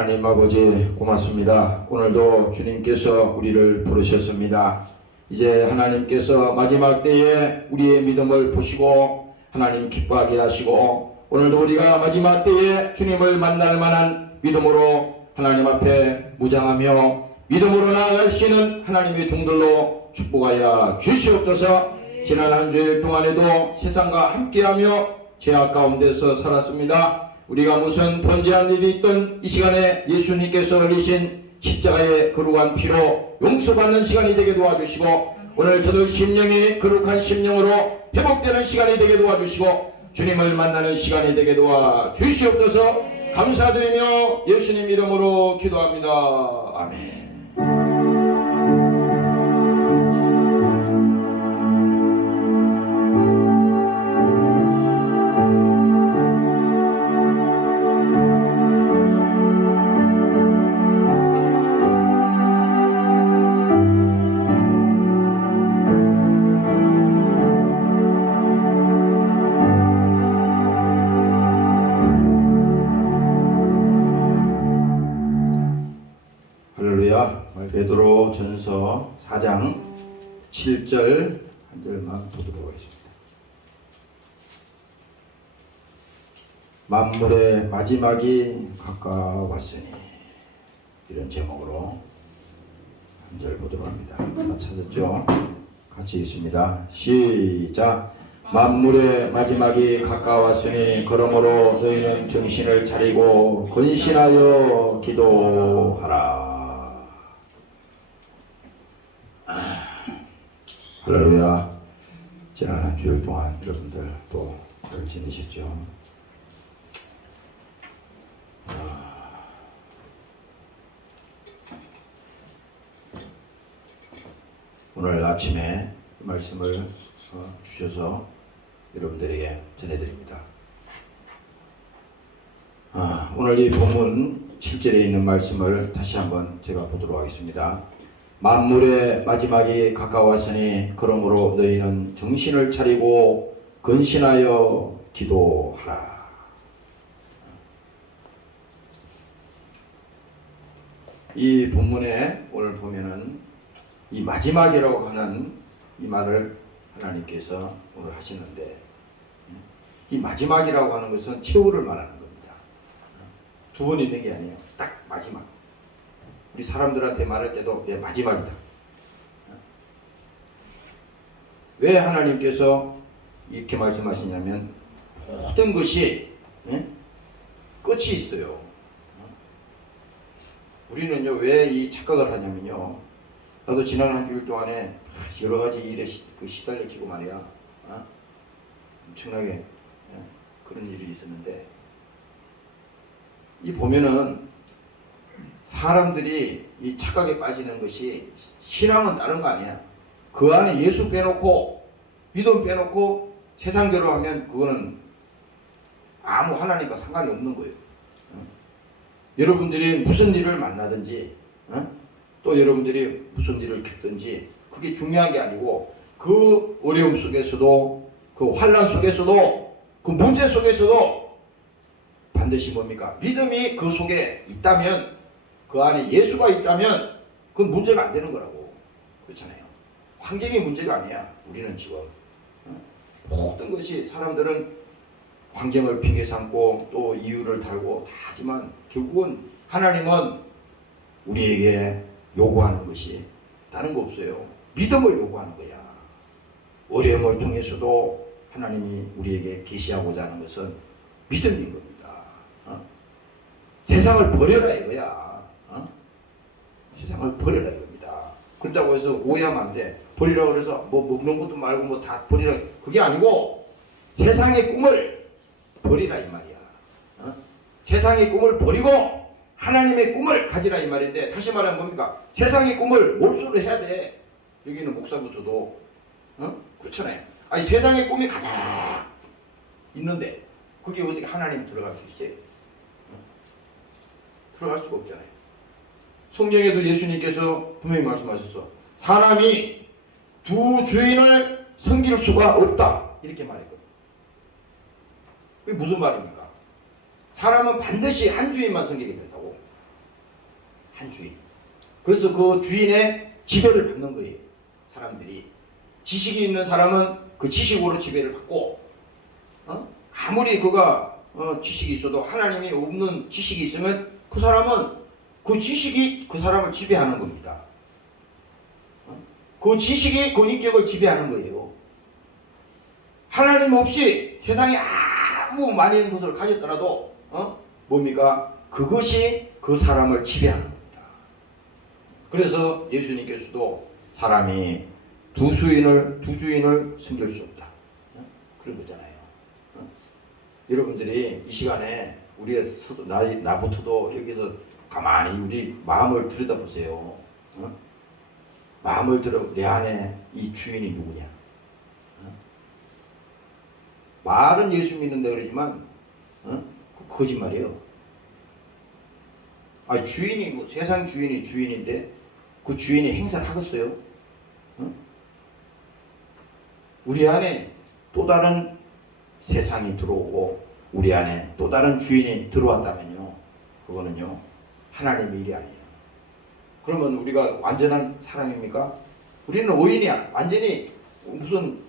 하나님 아버지 고맙습니다. 오늘도 주님께서 우리를 부르셨습니다. 이제 하나님께서 마지막 때에 우리의 믿음을 보시고 하나님 기뻐하게 하시고 오늘도 우리가 마지막 때에 주님을 만날 만한 믿음으로 하나님 앞에 무장하며 믿음으로 나아갈 수 있는 하나님의 종들로 축복하여 주시옵소서. 지난 한 주일 동안에도 세상과 함께하며 죄악 가운데서 살았습니다. 우리가 무슨 번제한 일이 있던 이 시간에 예수님께서 흘리신 십자가의 거룩한 피로 용서받는 시간이 되게 도와주시고 오늘 저들 심령이 거룩한 심령으로 회복되는 시간이 되게 도와주시고 주님을 만나는 시간이 되게 도와주시옵소서. 감사드리며 예수님 이름으로 기도합니다. 아멘. 베드로 전서 4장 7절 한 절만 보도록 하겠습니다. 만물의 마지막이 가까웠으니 이런 제목으로 한 절 보도록 합니다. 다 찾았죠? 같이 읽습니다. 시작. 만물의 마지막이 가까웠으니 그러므로 너희는 정신을 차리고 근신하여 기도하라. 할렐루야. 지난 한 주일 동안 여러분들 또 잘 지내셨죠? 오늘 아침에 말씀을 주셔서 여러분들에게 전해드립니다. 오늘 이 본문 7절에 있는 말씀을 다시 한번 제가 보도록 하겠습니다. 만물의 마지막이 가까웠으니 그러므로 너희는 정신을 차리고 근신하여 기도하라. 이 본문에 오늘 보면은 이 마지막이라고 하는 이 말을 하나님께서 오늘 하시는데 이 마지막이라고 하는 것은 최후를 말하는 겁니다. 두 번 있는 게 아니에요. 딱 마지막. 우리 사람들한테 말할 때도 마지막이다. 왜 하나님께서 이렇게 말씀하시냐면 모든 것이 끝이 있어요. 우리는요 왜 이 착각을 하냐면요. 나도 지난 한 주일 동안에 여러 가지 일에 시달리고 말이야. 엄청나게 그런 일이 있었는데 이 보면은 사람들이 이 착각에 빠지는 것이 신앙은 다른 거 아니야. 그 안에 예수 빼놓고 믿음 빼놓고 세상대로 하면 그거는 아무 하나님과 상관이 없는 거예요. 여러분들이 무슨 일을 만나든지 또 여러분들이 무슨 일을 겪든지 그게 중요한 게 아니고 그 어려움 속에서도 그 환난 속에서도 그 문제 속에서도 반드시 뭡니까? 믿음이 그 속에 있다면 그 안에 예수가 있다면 그건 문제가 안 되는 거라고. 그렇잖아요. 환경이 문제가 아니야. 우리는 지금 모든 것이 사람들은 환경을 핑계 삼고 또 이유를 달고 다 하지만 결국은 하나님은 우리에게 요구하는 것이 다른 거 없어요. 믿음을 요구하는 거야. 어려움을 통해서도 하나님이 우리에게 계시하고자 하는 것은 믿음인 겁니다. 세상을 버려라 이거야. 세상을 버리라 이겁니다. 그렇다고 해서 오해하면 안 돼. 버리라고 그래서 뭐 먹는 것도 말고 뭐 다 버리라. 그게 아니고 세상의 꿈을 버리라 이 말이야. 세상의 꿈을 버리고 하나님의 꿈을 가지라 이 말인데 다시 말하면 뭡니까? 세상의 꿈을 몰수를 해야 돼. 여기는 목사부터도 그렇잖아요. 아니 세상의 꿈이 가득 있는데 그게 어떻게 하나님 들어갈 수 있어요? 들어갈 수가 없잖아요. 성경에도 예수님께서 분명히 말씀하셨어. 사람이 두 주인을 섬길 수가 없다. 이렇게 말했거든요. 그게 무슨 말입니까? 사람은 반드시 한 주인만 섬기게 된다고. 한 주인. 그래서 그 주인의 지배를 받는 거예요. 사람들이. 지식이 있는 사람은 그 지식으로 지배를 받고, 아무리 그가 지식이 있어도 하나님이 없는 지식이 있으면 그 사람은 그 지식이 그 사람을 지배하는 겁니다. 그 지식이 그 인격을 지배하는 거예요. 하나님 없이 세상에 아무 많은 것을 가졌더라도 뭡니까? 그것이 그 사람을 지배하는 겁니다. 그래서 예수님께서도 사람이 두 주인을 섬길 수 없다. 그런 거잖아요. 여러분들이 이 시간에 우리의 나부터도 여기서 가만히 우리 마음을 들여다보세요. 마음을 들어 내 안에 이 주인이 누구냐? 말은 예수 믿는다 그러지만 거짓말이에요. 주인이 뭐 세상 주인이 주인인데 그 주인이 행사를 하겠어요? 우리 안에 또 다른 세상이 들어오고 우리 안에 또 다른 주인이 들어왔다면요, 그거는요 하나님의 일이 아니에요. 그러면 우리가 완전한 사람입니까? 우리는 오인이야. 완전히 무슨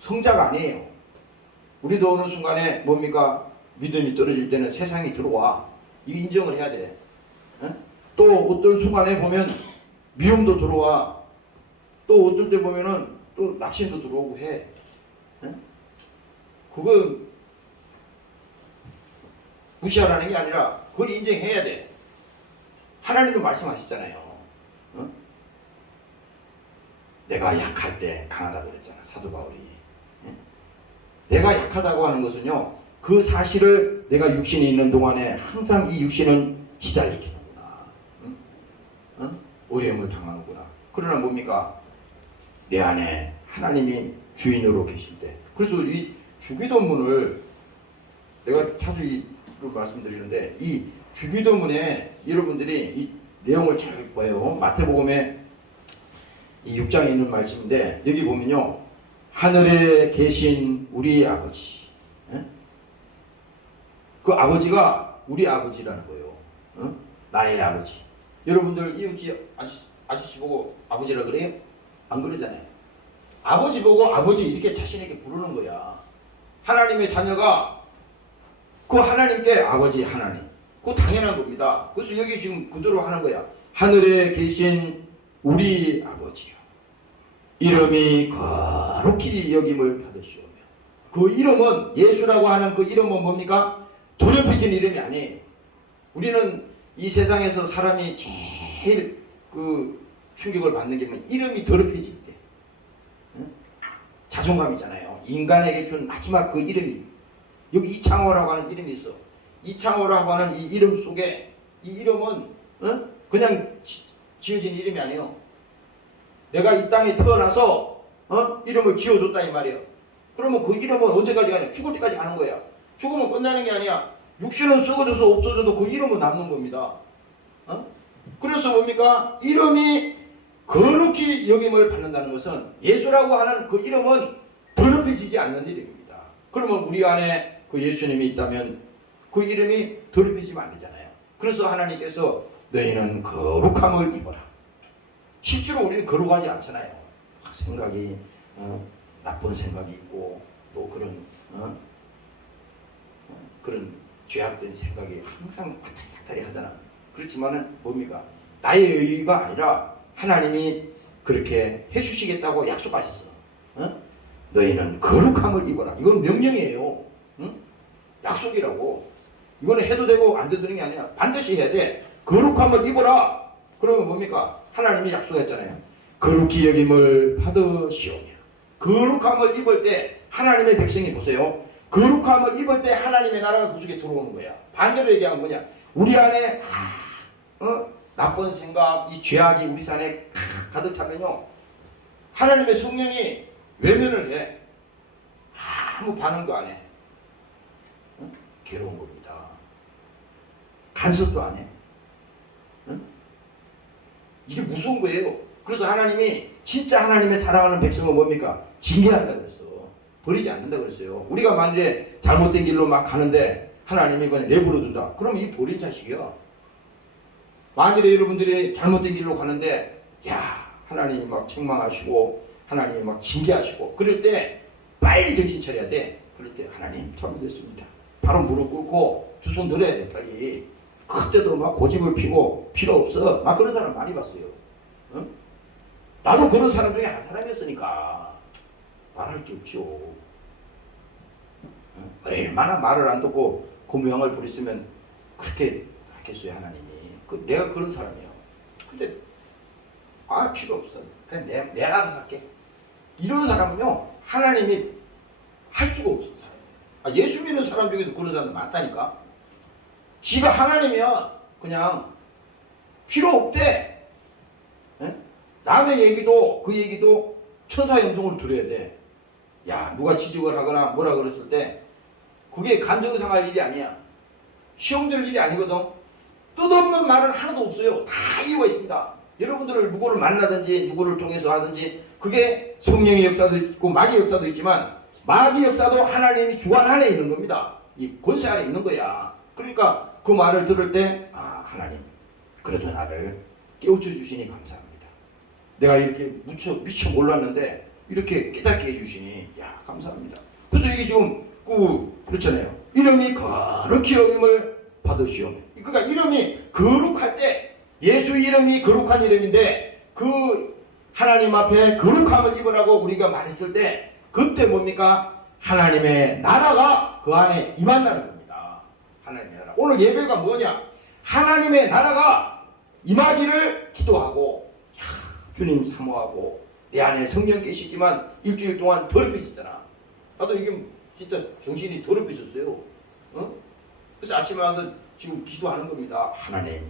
성자가 아니에요. 우리도 어느 순간에 뭡니까? 믿음이 떨어질 때는 세상이 들어와. 이 인정을 해야 돼. 또 어떤 순간에 보면 미움도 들어와. 또 어떨 때 보면은 또 낙심도 들어오고 해. 그건 무시하라는 게 아니라 그걸 인정해야 돼. 하나님도 말씀하시잖아요. 내가 약할 때 강하다고 그랬잖아, 사도 바울이. 내가 약하다고 하는 것은요, 그 사실을 내가 육신이 있는 동안에 항상 이 육신은 시달리겠구나. 어려움을 당하는구나. 그러나 뭡니까? 내 안에 하나님이 주인으로 계실 때. 그래서 이 주기도문을 내가 자주 말씀드리는데, 이 주기도문에 여러분들이 이 내용을 잘 봐요. 마태복음에 이 6장에 있는 말씀인데, 여기 보면요, 하늘에 계신 우리 아버지, 그 아버지가 우리 아버지라는 거예요. 나의 아버지. 여러분들 이웃집 아저씨 보고 아버지라 그래요? 안 그러잖아요. 아버지 보고 아버지 이렇게 자신에게 부르는 거야. 하나님의 자녀가 그 하나님께 아버지 하나님, 그거 당연한 겁니다. 그래서 여기 지금 그대로 하는 거야. 하늘에 계신 우리 아버지요, 이름이 거룩히 여김을 받으시오며. 그 이름은, 예수라고 하는 그 이름은 뭡니까? 더럽혀진 이름이 아니에요. 우리는 이 세상에서 사람이 제일 그 충격을 받는 게 뭐, 이름이 더럽혀질 때. 자존감이잖아요. 인간에게 준 마지막 그 이름이, 여기 이창호라고 하는 이름이 있어. 이창호라고 하는 이 이름 속에, 이 이름은 그냥 지어진 이름이 아니에요. 내가 이 땅에 태어나서 이름을 지어줬다 이 말이에요. 그러면 그 이름은 언제까지 가냐? 죽을 때까지 가는 거야. 죽으면 끝나는 게 아니야. 육신은 썩어져서 없어져도 그 이름은 남는 겁니다. 그래서 뭡니까? 이름이 거룩히 여김을 받는다는 것은, 예수라고 하는 그 이름은 더럽혀지지 않는 이름입니다. 그러면 우리 안에 그 예수님이 있다면 그 이름이 더럽혀지면 안 되잖아요. 그래서 하나님께서 너희는 거룩함을 입어라. 실제로 우리는 거룩하지 않잖아요. 생각이 나쁜 생각이 있고, 또 그런 죄악된 생각이 항상 왔다리 하잖아. 그렇지만은 뭡니까? 나의 의의가 아니라 하나님이 그렇게 해주시겠다고 약속하셨어. 너희는 거룩함을 입어라. 이건 명령이에요. 약속이라고. 이거는 해도 되고 안 돼도 되는 게 아니라 반드시 해야 돼. 거룩함을 입어라. 그러면 뭡니까? 하나님이 약속했잖아요. 거룩히 여김을 받으시오며. 거룩함을 입을 때 하나님의 백성이 보세요. 거룩함을 입을 때 하나님의 나라가 그 속에 들어오는 거야. 반대로 얘기하면 뭐냐? 우리 안에 나쁜 생각, 이 죄악이 우리 안에 가득 차면요, 하나님의 성령이 외면을 해. 아무 반응도 안 해. 괴로운 겁니다. 간섭도 안 해. 이게 무서운 거예요. 그래서 하나님이, 진짜 하나님의 사랑하는 백성은 뭡니까? 징계한다 그랬어. 버리지 않는다 그랬어요. 우리가 만일에 잘못된 길로 막 가는데 하나님이 그냥 내버려 둔다. 그럼 이 버린 자식이야. 만일에 여러분들이 잘못된 길로 가는데 하나님이 막 책망하시고 하나님이 막 징계하시고 그럴 때 빨리 정신 차려야 돼. 그럴 때 하나님 잘못했습니다. 바로 무릎 꿇고 두 손 들어야 돼. 빨리. 그때도 막 고집을 피고 필요 없어. 막 그런 사람 많이 봤어요. 응? 나도 그런 사람 중에 한 사람이었으니까 말할 게 없죠. 응? 얼마나 말을 안 듣고 그 명을 부렸으면 그렇게 하겠어요. 하나님이. 내가 그런 사람이에요. 근데 필요 없어. 그냥 내가 알아서 할게. 이런 사람은요 하나님이 할 수가 없어. 사람이에요. 예수 믿는 사람 중에도 그런 사람 많다니까. 지가 하나님이야. 그냥 필요 없대. 에? 남의 얘기도 그 얘기도 천사의 음성으로 들어야 돼. 누가 지적을 하거나 뭐라 그랬을 때 그게 감정 상할 일이 아니야. 시험 들 일이 아니거든. 뜻없는 말은 하나도 없어요. 다 이유가 있습니다. 여러분들을 누구를 만나든지 누구를 통해서 하든지 그게 성령의 역사도 있고 마귀의 역사도 있지만 마귀의 역사도 하나님이 주관 안에 있는 겁니다. 이 권세 안에 있는 거야. 그러니까 그 말을 들을 때 하나님 그래도 나를 깨우쳐 주시니 감사합니다. 내가 이렇게 미처 몰랐는데 이렇게 깨닫게 해주시니 감사합니다. 그래서 이게 지금 그렇잖아요. 이름이 거룩히 여김을 받으시오. 그러니까 이름이 거룩할 때 예수 이름이 거룩한 이름인데 그 하나님 앞에 거룩함을 입으라고 우리가 말했을 때 그때 뭡니까? 하나님의 나라가 그 안에 임한다는 겁니다. 하나님의 나라. 오늘 예배가 뭐냐? 하나님의 나라가 임하기를 기도하고 주님 사모하고 내 안에 성령 계시지만 일주일 동안 더럽혀지잖아. 나도 이게 진짜 정신이 더럽혀졌어요. 그래서 아침에 와서 지금 기도하는 겁니다. 하나님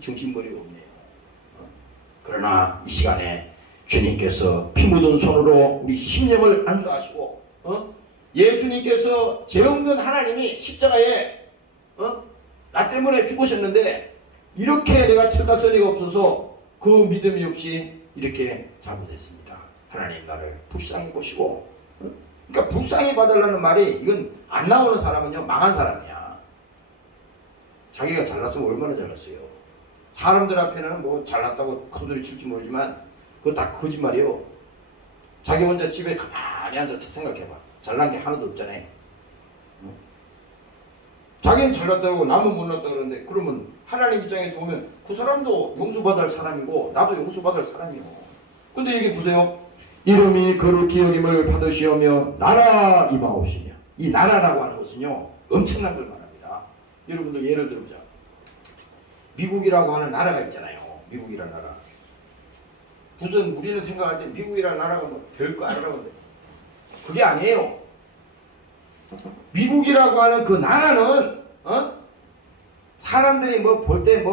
정신머리가 없네요. 그러나 이 시간에 주님께서 피 묻은 손으로 우리 심령을 안수하시고 예수님께서 죄 없는 하나님이 십자가에 나 때문에 죽으셨는데 이렇게 내가 철딱서니가 없어서 그 믿음이 없이 이렇게 잘못했습니다. 하나님 나를 불쌍히 보시고 그러니까 불쌍히 받으려는 말이 이건 안 나오는 사람은요 망한 사람이야. 자기가 잘났으면 얼마나 잘났어요. 사람들 앞에는 뭐 잘났다고 큰소리 칠지 모르지만 그거 다 거짓말이에요. 자기 혼자 집에 가만히 앉아서 생각해봐. 잘난 게 하나도 없잖아요. 자기는 잘났다고 남은 못났다 그러는데 그러면 하나님 입장에서 보면 그 사람도 용서받을 사람이고 나도 용서받을 사람이고. 근데 여기 보세요. 이름이 거룩히 여김을 받으시오며 나라 임하옵시며. 이 나라라고 하는 것은요 엄청난 걸 말합니다. 여러분들 예를 들어보자. 미국이라고 하는 나라가 있잖아요. 미국이라는 나라. 우선 우리는 생각할 때 미국이라는 나라가 뭐 별거 아니라고 하는데 그게 아니에요. 미국이라고 하는 그 나라는 사람들이 뭐 볼 때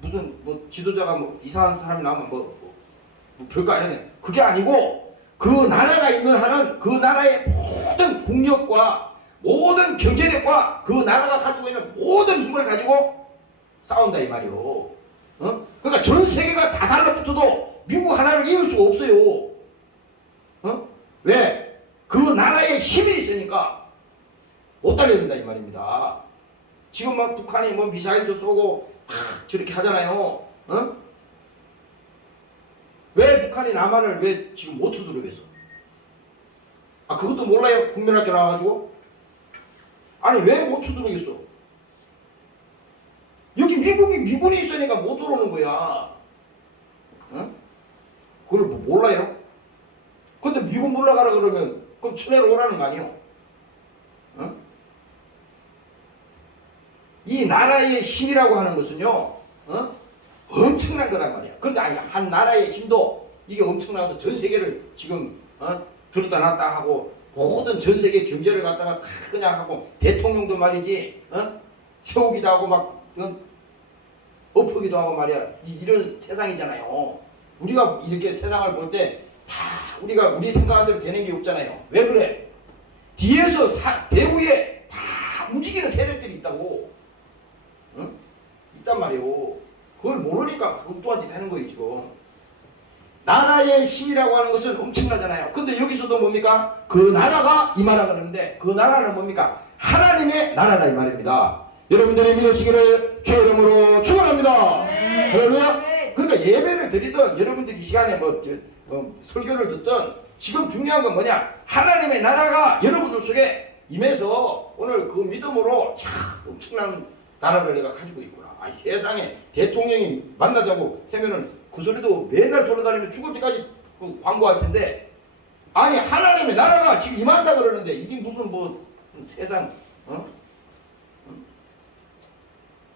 무슨 지도자가 뭐 이상한 사람이 나오면 뭐 별거 아니네. 그게 아니고 그 나라가 있는 한은 그 나라의 모든 국력과 모든 경제력과 그 나라가 가지고 있는 모든 힘을 가지고 싸운다 이 말이요. 그러니까 전 세계가 다 달라붙어도 미국 하나를 이길 수가 없어요. 왜? 그 나라에 힘이 있으니까 못 달려든다 이 말입니다. 지금 막 북한이 뭐 미사일도 쏘고 저렇게 하잖아요. 왜 북한이 남한을 왜 지금 못 쳐들어겠어? 그것도 몰라요? 국민학교 나와가지고? 아니 왜 못 쳐들어겠어? 여기 미군이 있으니까 못 들어오는 거야. 그걸 몰라요? 근데 미군 물러가라 그러면 그럼 천내로 오라는 거 아니에요? 이 나라의 힘이라고 하는 것은요 엄청난 거란 말이야. 근데 아니 한 나라의 힘도 이게 엄청나서 전 세계를 지금 들었다 놨다 하고 모든 전 세계 경제를 갖다가 그냥 하고 대통령도 말이지 세우기도 하고 막 엎으기도 하고 말이야. 이런 세상이잖아요. 우리가 이렇게 세상을 볼 때 다 우리 생각한 대로 되는 게 없잖아요. 왜 그래? 뒤에서 배후에 다 움직이는 세력들이 있다고. 있단 말이에요. 그걸 모르니까 엉뚱한 짓 하는 거예요 지금. 나라의 힘이라고 하는 것은 엄청나잖아요. 근데 여기서도 뭡니까? 그 나라가 임하라 그러는데 그 나라는 뭡니까? 하나님의 나라다 이 말입니다. 여러분들이 믿으시기를 주의 이름으로 축원합니다. 축원합니다. 네. 할렐루야. 네. 그러니까 예배를 드리든 여러분들이 이 시간에 설교를 듣든 지금 중요한 건 뭐냐? 하나님의 나라가 여러분들 속에 임해서 오늘 그 믿음으로 엄청난 나라를 내가 가지고 있구나. 아니, 세상에 대통령이 만나자고 하면은 그 소리도 맨날 돌아다니면 죽을 때까지 그 광고할 텐데, 아니 하나님의 나라가 지금 임한다 그러는데 이게 무슨 뭐 세상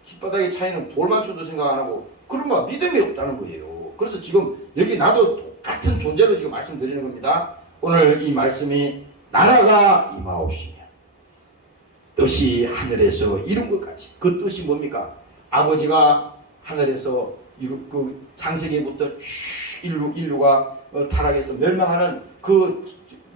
깃바닥의 차이는 돌 맞춰도 생각 안 하고 그런 거 믿음이 없다는 거예요. 그래서 지금 여기 나도 똑같은 존재로 지금 말씀드리는 겁니다. 오늘 이 말씀이 나라가 임하옵시며 뜻이 하늘에서 이룬 것 같이. 그 뜻이 뭡니까? 아버지가 하늘에서 그 창세기부터 인류가 타락해서 멸망하는 그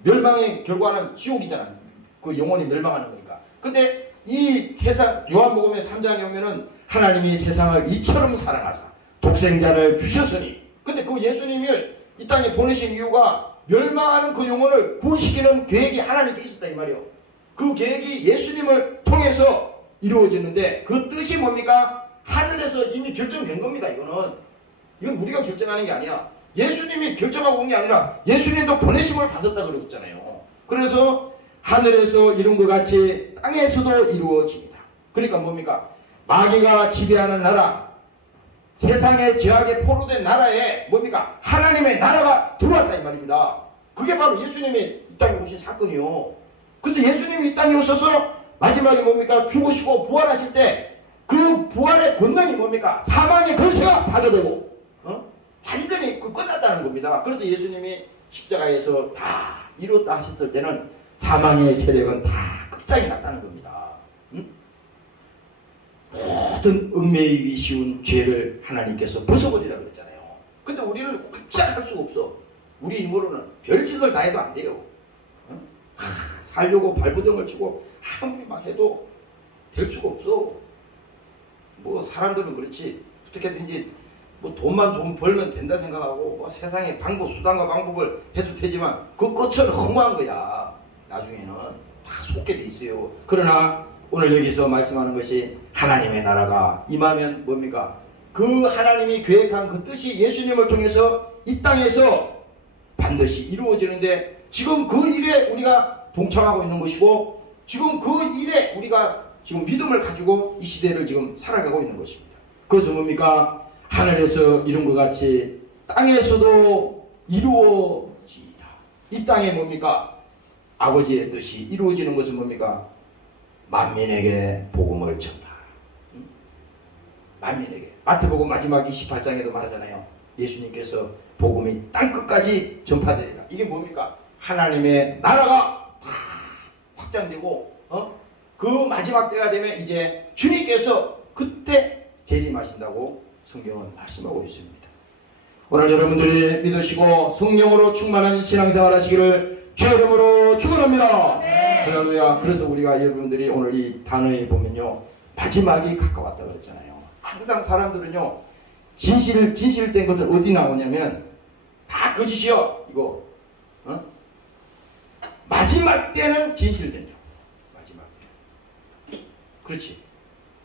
멸망의 결과는 지옥이잖아요. 그 영혼이 멸망하는 거니까. 근데 이 세상 요한복음의 3장에 오면은 하나님이 세상을 이처럼 사랑하사 독생자를 주셨으니, 근데 그 예수님을 이 땅에 보내신 이유가 멸망하는 그 영혼을 구원시키는 계획이 하나님께 있었다 이 말이에요. 그 계획이 예수님을 통해서 이루어졌는데 그 뜻이 뭡니까? 하늘에서 이미 결정된 겁니다. 이건 우리가 결정하는 게 아니야. 예수님이 결정하고 온 게 아니라 예수님도 보내심을 받았다 그러잖아요. 그래서 하늘에서 이룬 것 같이 땅에서도 이루어집니다. 그러니까 뭡니까? 마귀가 지배하는 나라, 세상의 죄악에 포로된 나라에 뭡니까? 하나님의 나라가 들어왔다 이 말입니다. 그게 바로 예수님이 이 땅에 오신 사건이요. 그래서 예수님이 이 땅에 오셔서 마지막에 뭡니까? 죽으시고 부활하실 때 그 부활의 권능이 뭡니까? 사망의 권세가 파괴되고 완전히 끝났다는 겁니다. 그래서 예수님이 십자가에서 다 이뤘다 하셨을 때는 사망의 세력은 다 끝장이 났다는 겁니다. 모든 얽매이기 쉬운 죄를 하나님께서 벗어버리라고 그랬잖아요. 근데 우리는 꼼짝할 수가 없어. 우리 힘으로는 별짓을 다 해도 안 돼요. 살려고 발버둥을 치고 아무리 막 해도 될 수가 없어. 뭐 사람들은 그렇지, 어떻게든지 뭐 돈만 좀 벌면 된다 생각하고 뭐 세상에 방법, 수단과 방법을 해도 되지만 그 끝은 허무한 거야. 나중에는 다 속게 돼 있어요. 그러나 오늘 여기서 말씀하는 것이 하나님의 나라가 임하면 뭡니까? 그 하나님이 계획한 그 뜻이 예수님을 통해서 이 땅에서 반드시 이루어지는데, 지금 그 일에 우리가 동참하고 있는 것이고, 지금 그 일에 우리가 지금 믿음을 가지고 이 시대를 지금 살아가고 있는 것입니다. 그래서 뭡니까? 하늘에서 이룬 것 같이 땅에서도 이루어지이다. 이 땅에 뭡니까? 아버지의 뜻이 이루어지는 것은 뭡니까? 만민에게 복음을 전하라. 만민에게. 마태복음 마지막 28장에도 말하잖아요. 예수님께서 복음이 땅끝까지 전파되리라. 이게 뭡니까? 하나님의 나라가 다 확장되고 그 마지막 때가 되면 이제 주님께서 그때 재림하신다고 성경은 말씀하고 있습니다. 오늘 여러분들이 믿으시고 성령으로 충만한 신앙생활 하시기를 주의 이름으로 축원합니다. 할렐루야. 그래서 우리가 여러분들이 오늘 이 단어에 보면요, 마지막이 가까웠다 그랬잖아요. 항상 사람들은요, 진실된 것은 어디 나오냐면 다 거짓이요. 이거 마지막 때는 진실된다. 마지막 때. 그렇지.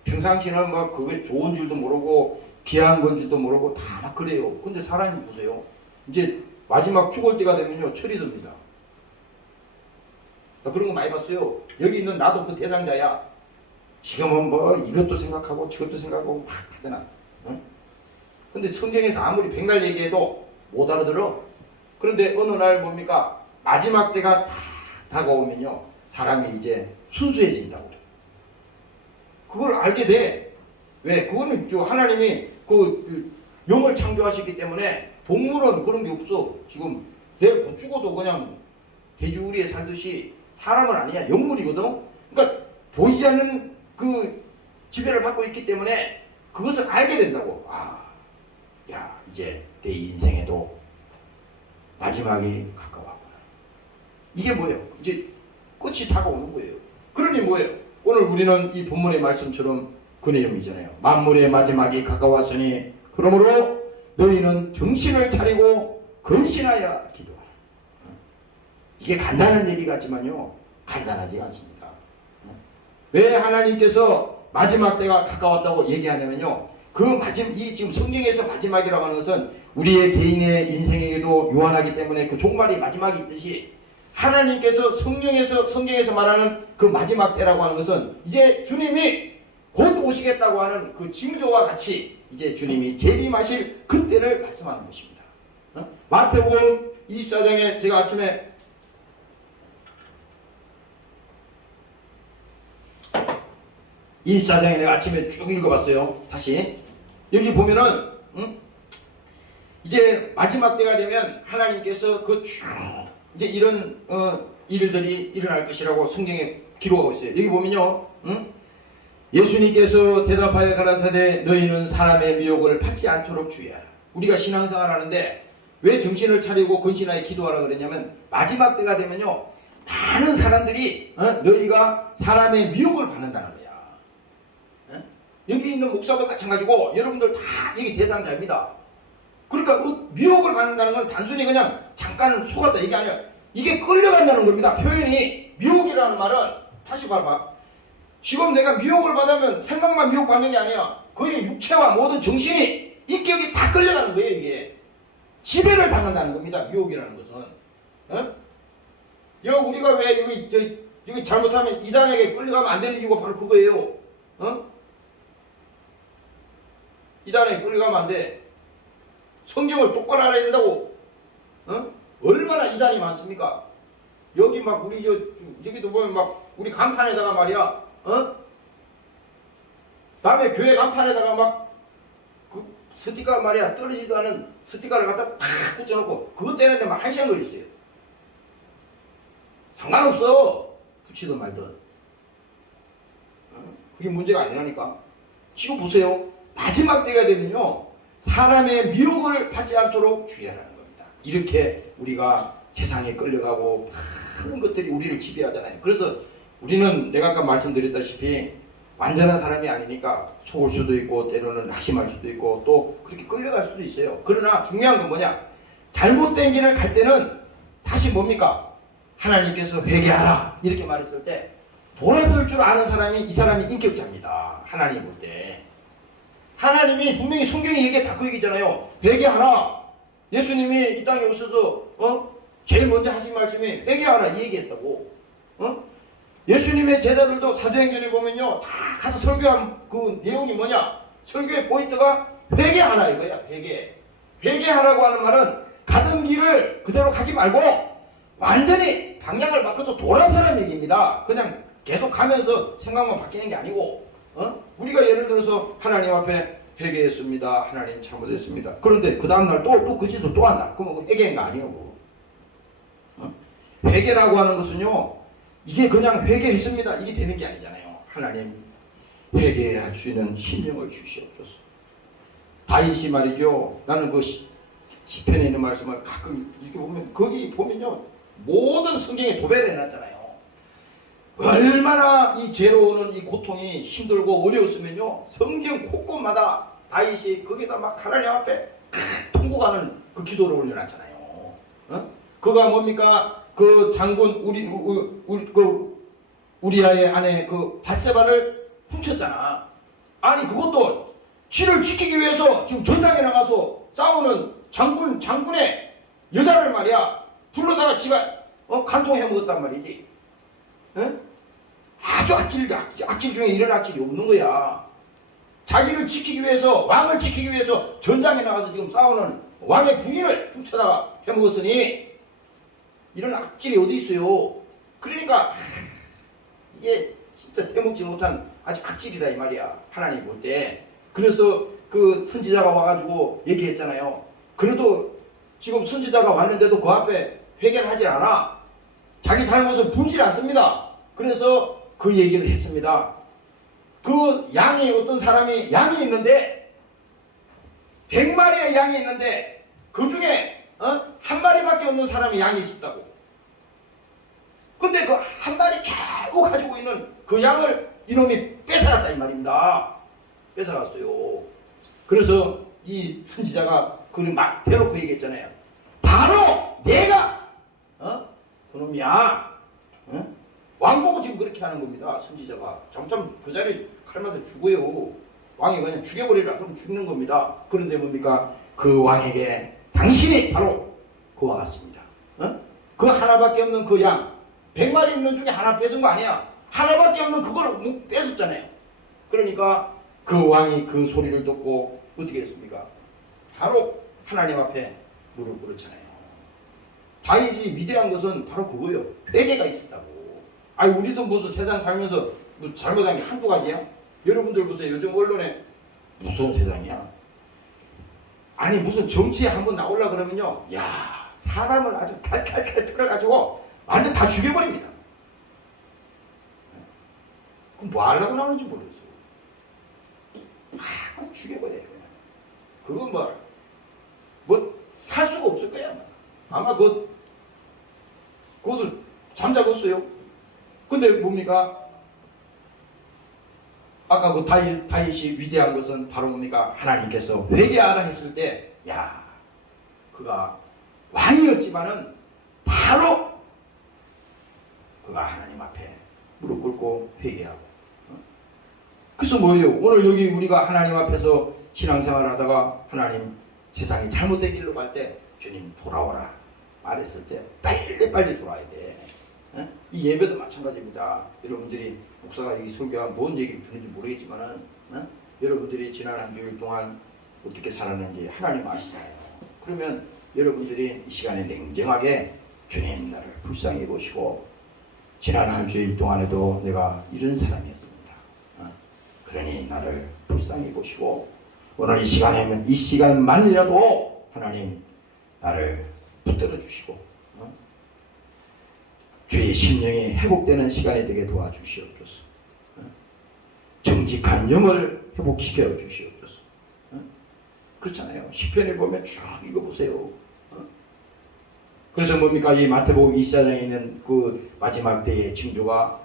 평상시는 막 그게 좋은 줄도 모르고 귀한 건 줄도 모르고 다 막 그래요. 근데 사람이 보세요. 이제 마지막 죽을 때가 되면요, 철이 듭니다. 나 그런 거 많이 봤어요. 여기 있는 나도 그 대상자야. 지금은 뭐 이것도 생각하고 저것도 생각하고 막 하잖아. 근데 성경에서 아무리 백날 얘기해도 못 알아들어. 그런데 어느 날 뭡니까? 마지막 때가 다 다가오면요, 사람이 이제 순수해진다고. 그걸 알게 돼. 왜? 그거는 하나님이 그 용을 창조하셨기 때문에 동물은 그런 게 없어. 지금 내가 죽어도 그냥 돼지우리에 살듯이 사람은 아니야. 영물이거든. 그러니까 보이지 않는 그 지배를 받고 있기 때문에 그것을 알게 된다고. 야, 이제 내 인생에도 마지막이 가까웠구나. 이게 뭐예요? 이제 끝이 다가오는 거예요. 그러니 뭐예요? 오늘 우리는 이 본문의 말씀처럼 그 내용이잖아요. 만물의 마지막이 가까웠으니 그러므로 너희는 정신을 차리고 근신하여 기도하라. 이게 간단한 얘기 같지만요, 간단하지 않습니다. 왜 하나님께서 마지막 때가 가까웠다고 얘기하냐면요, 이 지금 성경에서 마지막이라고 하는 것은 우리의 개인의 인생에게도 요한하기 때문에 그 종말이 마지막이 있듯이 하나님께서 성경에서 말하는 그 마지막 때라고 하는 것은 이제 주님이 곧 오시겠다고 하는 그 징조와 같이 이제 주님이 재림하실 그때를 말씀하는 것입니다. 마태복음 24장에 제가 아침에 내가 아침에 쭉 읽어봤어요. 다시 여기 보면은 이제 마지막 때가 되면 하나님께서 이제 이런 일들이 일어날 것이라고 성경에 기록하고 있어요. 여기 보면요, 예수님께서 대답하여 가라사대 너희는 사람의 미혹을 받지 않도록 주의하라. 우리가 신앙생활 하는데 왜 정신을 차리고 근신하여 기도하라 그랬냐면 마지막 때가 되면요 많은 사람들이 너희가 사람의 미혹을 받는다는 거야. 여기 있는 목사도 마찬가지고 여러분들 다 여기 대상자입니다. 그러니까 미혹을 받는다는 건 단순히 그냥 잠깐 속았다 이게 아니라 이게 끌려간다는 겁니다. 표현이 미혹이라는 말은 다시 봐봐. 지금 내가 미혹을 받으면 생각만 미혹받는 게 아니야. 거의 육체와 모든 정신이 인격이 다 끌려가는 거예요. 이게 지배를 당한다는 겁니다. 미혹이라는 것은. 우리가 왜 여기 잘못하면 이단에게 끌려가면 안 되는 이유가 바로 그거예요. 이단에 끌려가면 안 돼. 성경을 똑바로 알아야 된다고. 얼마나 이단이 많습니까? 여기 막 우리 여기도 보면 막 우리 간판에다가 말이야. 다음에 교회 간판에다가 막 그 스티커 말이야 떨어지지도 않은 스티커를 갖다 탁 붙여놓고 그것 떼는데 막 1시간 걸렸어요. 상관없어. 붙이든 말든. 그게 문제가 아니라니까. 지금 보세요. 마지막 때가 되면요 사람의 미혹을 받지 않도록 주의하라는 겁니다. 이렇게 우리가 세상에 끌려가고 많은 것들이 우리를 지배하잖아요. 그래서 우리는 내가 아까 말씀드렸다시피 완전한 사람이 아니니까 속을 수도 있고 때로는 낙심할 수도 있고 또 그렇게 끌려갈 수도 있어요. 그러나 중요한 건 뭐냐, 잘못된 길을 갈 때는 다시 뭡니까, 하나님께서 회개하라 이렇게 말했을 때 돌아설 줄 아는 사람이 이 사람이 인격자입니다. 하나님 볼 때 하나님이 분명히 성경이 얘기해 다 그 얘기잖아요. 회개하라. 예수님이 이 땅에 오셔서 제일 먼저 하신 말씀이 회개하라 이 얘기했다고. 예수님의 제자들도 사도행전에 보면요 다 가서 설교한 그 내용이 뭐냐, 설교의 포인트가 회개하라 이거야. 회개하라고 하는 말은 가던 길을 그대로 가지 말고 완전히 방향을 바꿔서 돌아서라는 얘기입니다. 그냥 계속 가면서 생각만 바뀌는 게 아니고 우리가 예를 들어서 하나님 앞에 회개했습니다. 하나님 잘못했습니다. 그런데 그 다음날 또 그 짓을 또 한다. 그러면 회개인 거 아니에요. 회개라고 하는 것은요 이게 그냥 회개했습니다 이게 되는 게 아니잖아요. 하나님 회개할 수 있는 심령을 주시옵소서. 다윗이 말이죠, 나는 그 시편에 있는 말씀을 가끔 이렇게 보면 거기 보면요 모든 성경에 도배를 해놨잖아요. 얼마나 이 죄로 오는 이 고통이 힘들고 어려웠으면요 성경 곳곳마다 다윗이 거기다 막 하나님 앞에 통곡하는 그 기도를 올려놨잖아요. 그가 뭡니까, 그 장군 우리아의 아내 그 밧세바를 훔쳤잖아. 아니 그것도 지를 지키기 위해서 지금 전장에 나가서 싸우는 장군의 여자를 말이야 불러다가 지가 간통해 먹었단 말이지. 아주 악질 중에 이런 악질이 없는 거야. 자기를 지키기 위해서, 왕을 지키기 위해서 전장에 나가서 지금 싸우는 왕의 부인을 훔쳐다가 해먹었으니 이런 악질이 어디 있어요. 그러니까 이게 진짜 대먹지 못한 아주 악질이다 이 말이야 하나님 볼 때. 그래서 그 선지자가 와가지고 얘기했잖아요. 그래도 지금 선지자가 왔는데도 그 앞에 회개를 하지 않아. 자기 잘못을 풀지 않습니다. 그래서 그 얘기를 했습니다. 그 양이, 어떤 사람이 양이 있는데 100마리의 양이 있는데 그 중에 한 마리밖에 없는 사람이 양이 있었다고. 근데 그 한 마리 겨우 가지고 있는 그 양을 이놈이 뺏어갔다 이 말입니다. 뺏어갔어요. 그래서 이 선지자가 그걸 막 대놓고 얘기했잖아요. 바로 내가 그놈이야. 왕 보고 지금 그렇게 하는 겁니다. 선지자가 잘못하면 그 자리에 칼 맞아 죽어요. 왕이 그냥 죽여버리라 그럼 죽는 겁니다. 그런데 뭡니까? 그 왕에게 당신이 바로 그와 같습니다. 그 하나밖에 없는 그 양 100마리 있는 중에 하나 뺏은 거 아니야. 하나밖에 없는 그걸 뺏었잖아요. 그러니까 그 왕이 그 소리를 듣고 어떻게 했습니까? 바로 하나님 앞에 무릎 꿇었잖아요. 다윗이 위대한 것은 바로 그거예요. 회개가 있었다고. 아니 우리도 무슨 세상 살면서 뭐 잘못한 게 한두 가지야? 여러분들 보세요. 요즘 언론에 무서운 세상이야. 아니 무슨 정치에 한번 나오려 그러면요. 야 사람을 아주 칼칼칼 틀어가지고 완전 다 죽여버립니다. 그럼 뭐 하려고 나오는지 모르겠어요. 죽여버려요. 그건 뭐 살 수가 없을 거야. 아마 그것을 잠자겠어요. 근데 뭡니까? 아까 그 다윗이 위대한 것은 바로 뭡니까? 하나님께서 회개하라 했을 때, 야, 그가 왕이었지만은 바로 그가 하나님 앞에 무릎 꿇고 회개하고. 그래서 뭐예요? 오늘 여기 우리가 하나님 앞에서 신앙생활 하다가 하나님 세상이 잘못된 길로 갈 때 주님 돌아오라 말했을 때 빨리 돌아야 돼. 이 예배도 마찬가지입니다. 여러분들이 목사가 여기 설교가 뭔 얘기를 듣는지 모르겠지만은 여러분들이 지난 한 주일 동안 어떻게 살았는지 하나님 아시잖아요. 그러면 여러분들이 이 시간에 냉정하게 주님 나를 불쌍히 보시고 지난 한 주일 동안에도 내가 이런 사람이었습니다. 그러니 나를 불쌍히 보시고 오늘 이 시간에는 이 시간만이라도 하나님 나를 붙들어 주시고 주의 심령이 회복되는 시간이 되게 도와주시옵소서. 정직한 영을 회복시켜 주시옵소서. 그렇잖아요. 시편에 보면 쭉 읽어보세요. 그래서 뭡니까? 이 마태복음 24장에 있는 그 마지막 때의 징조가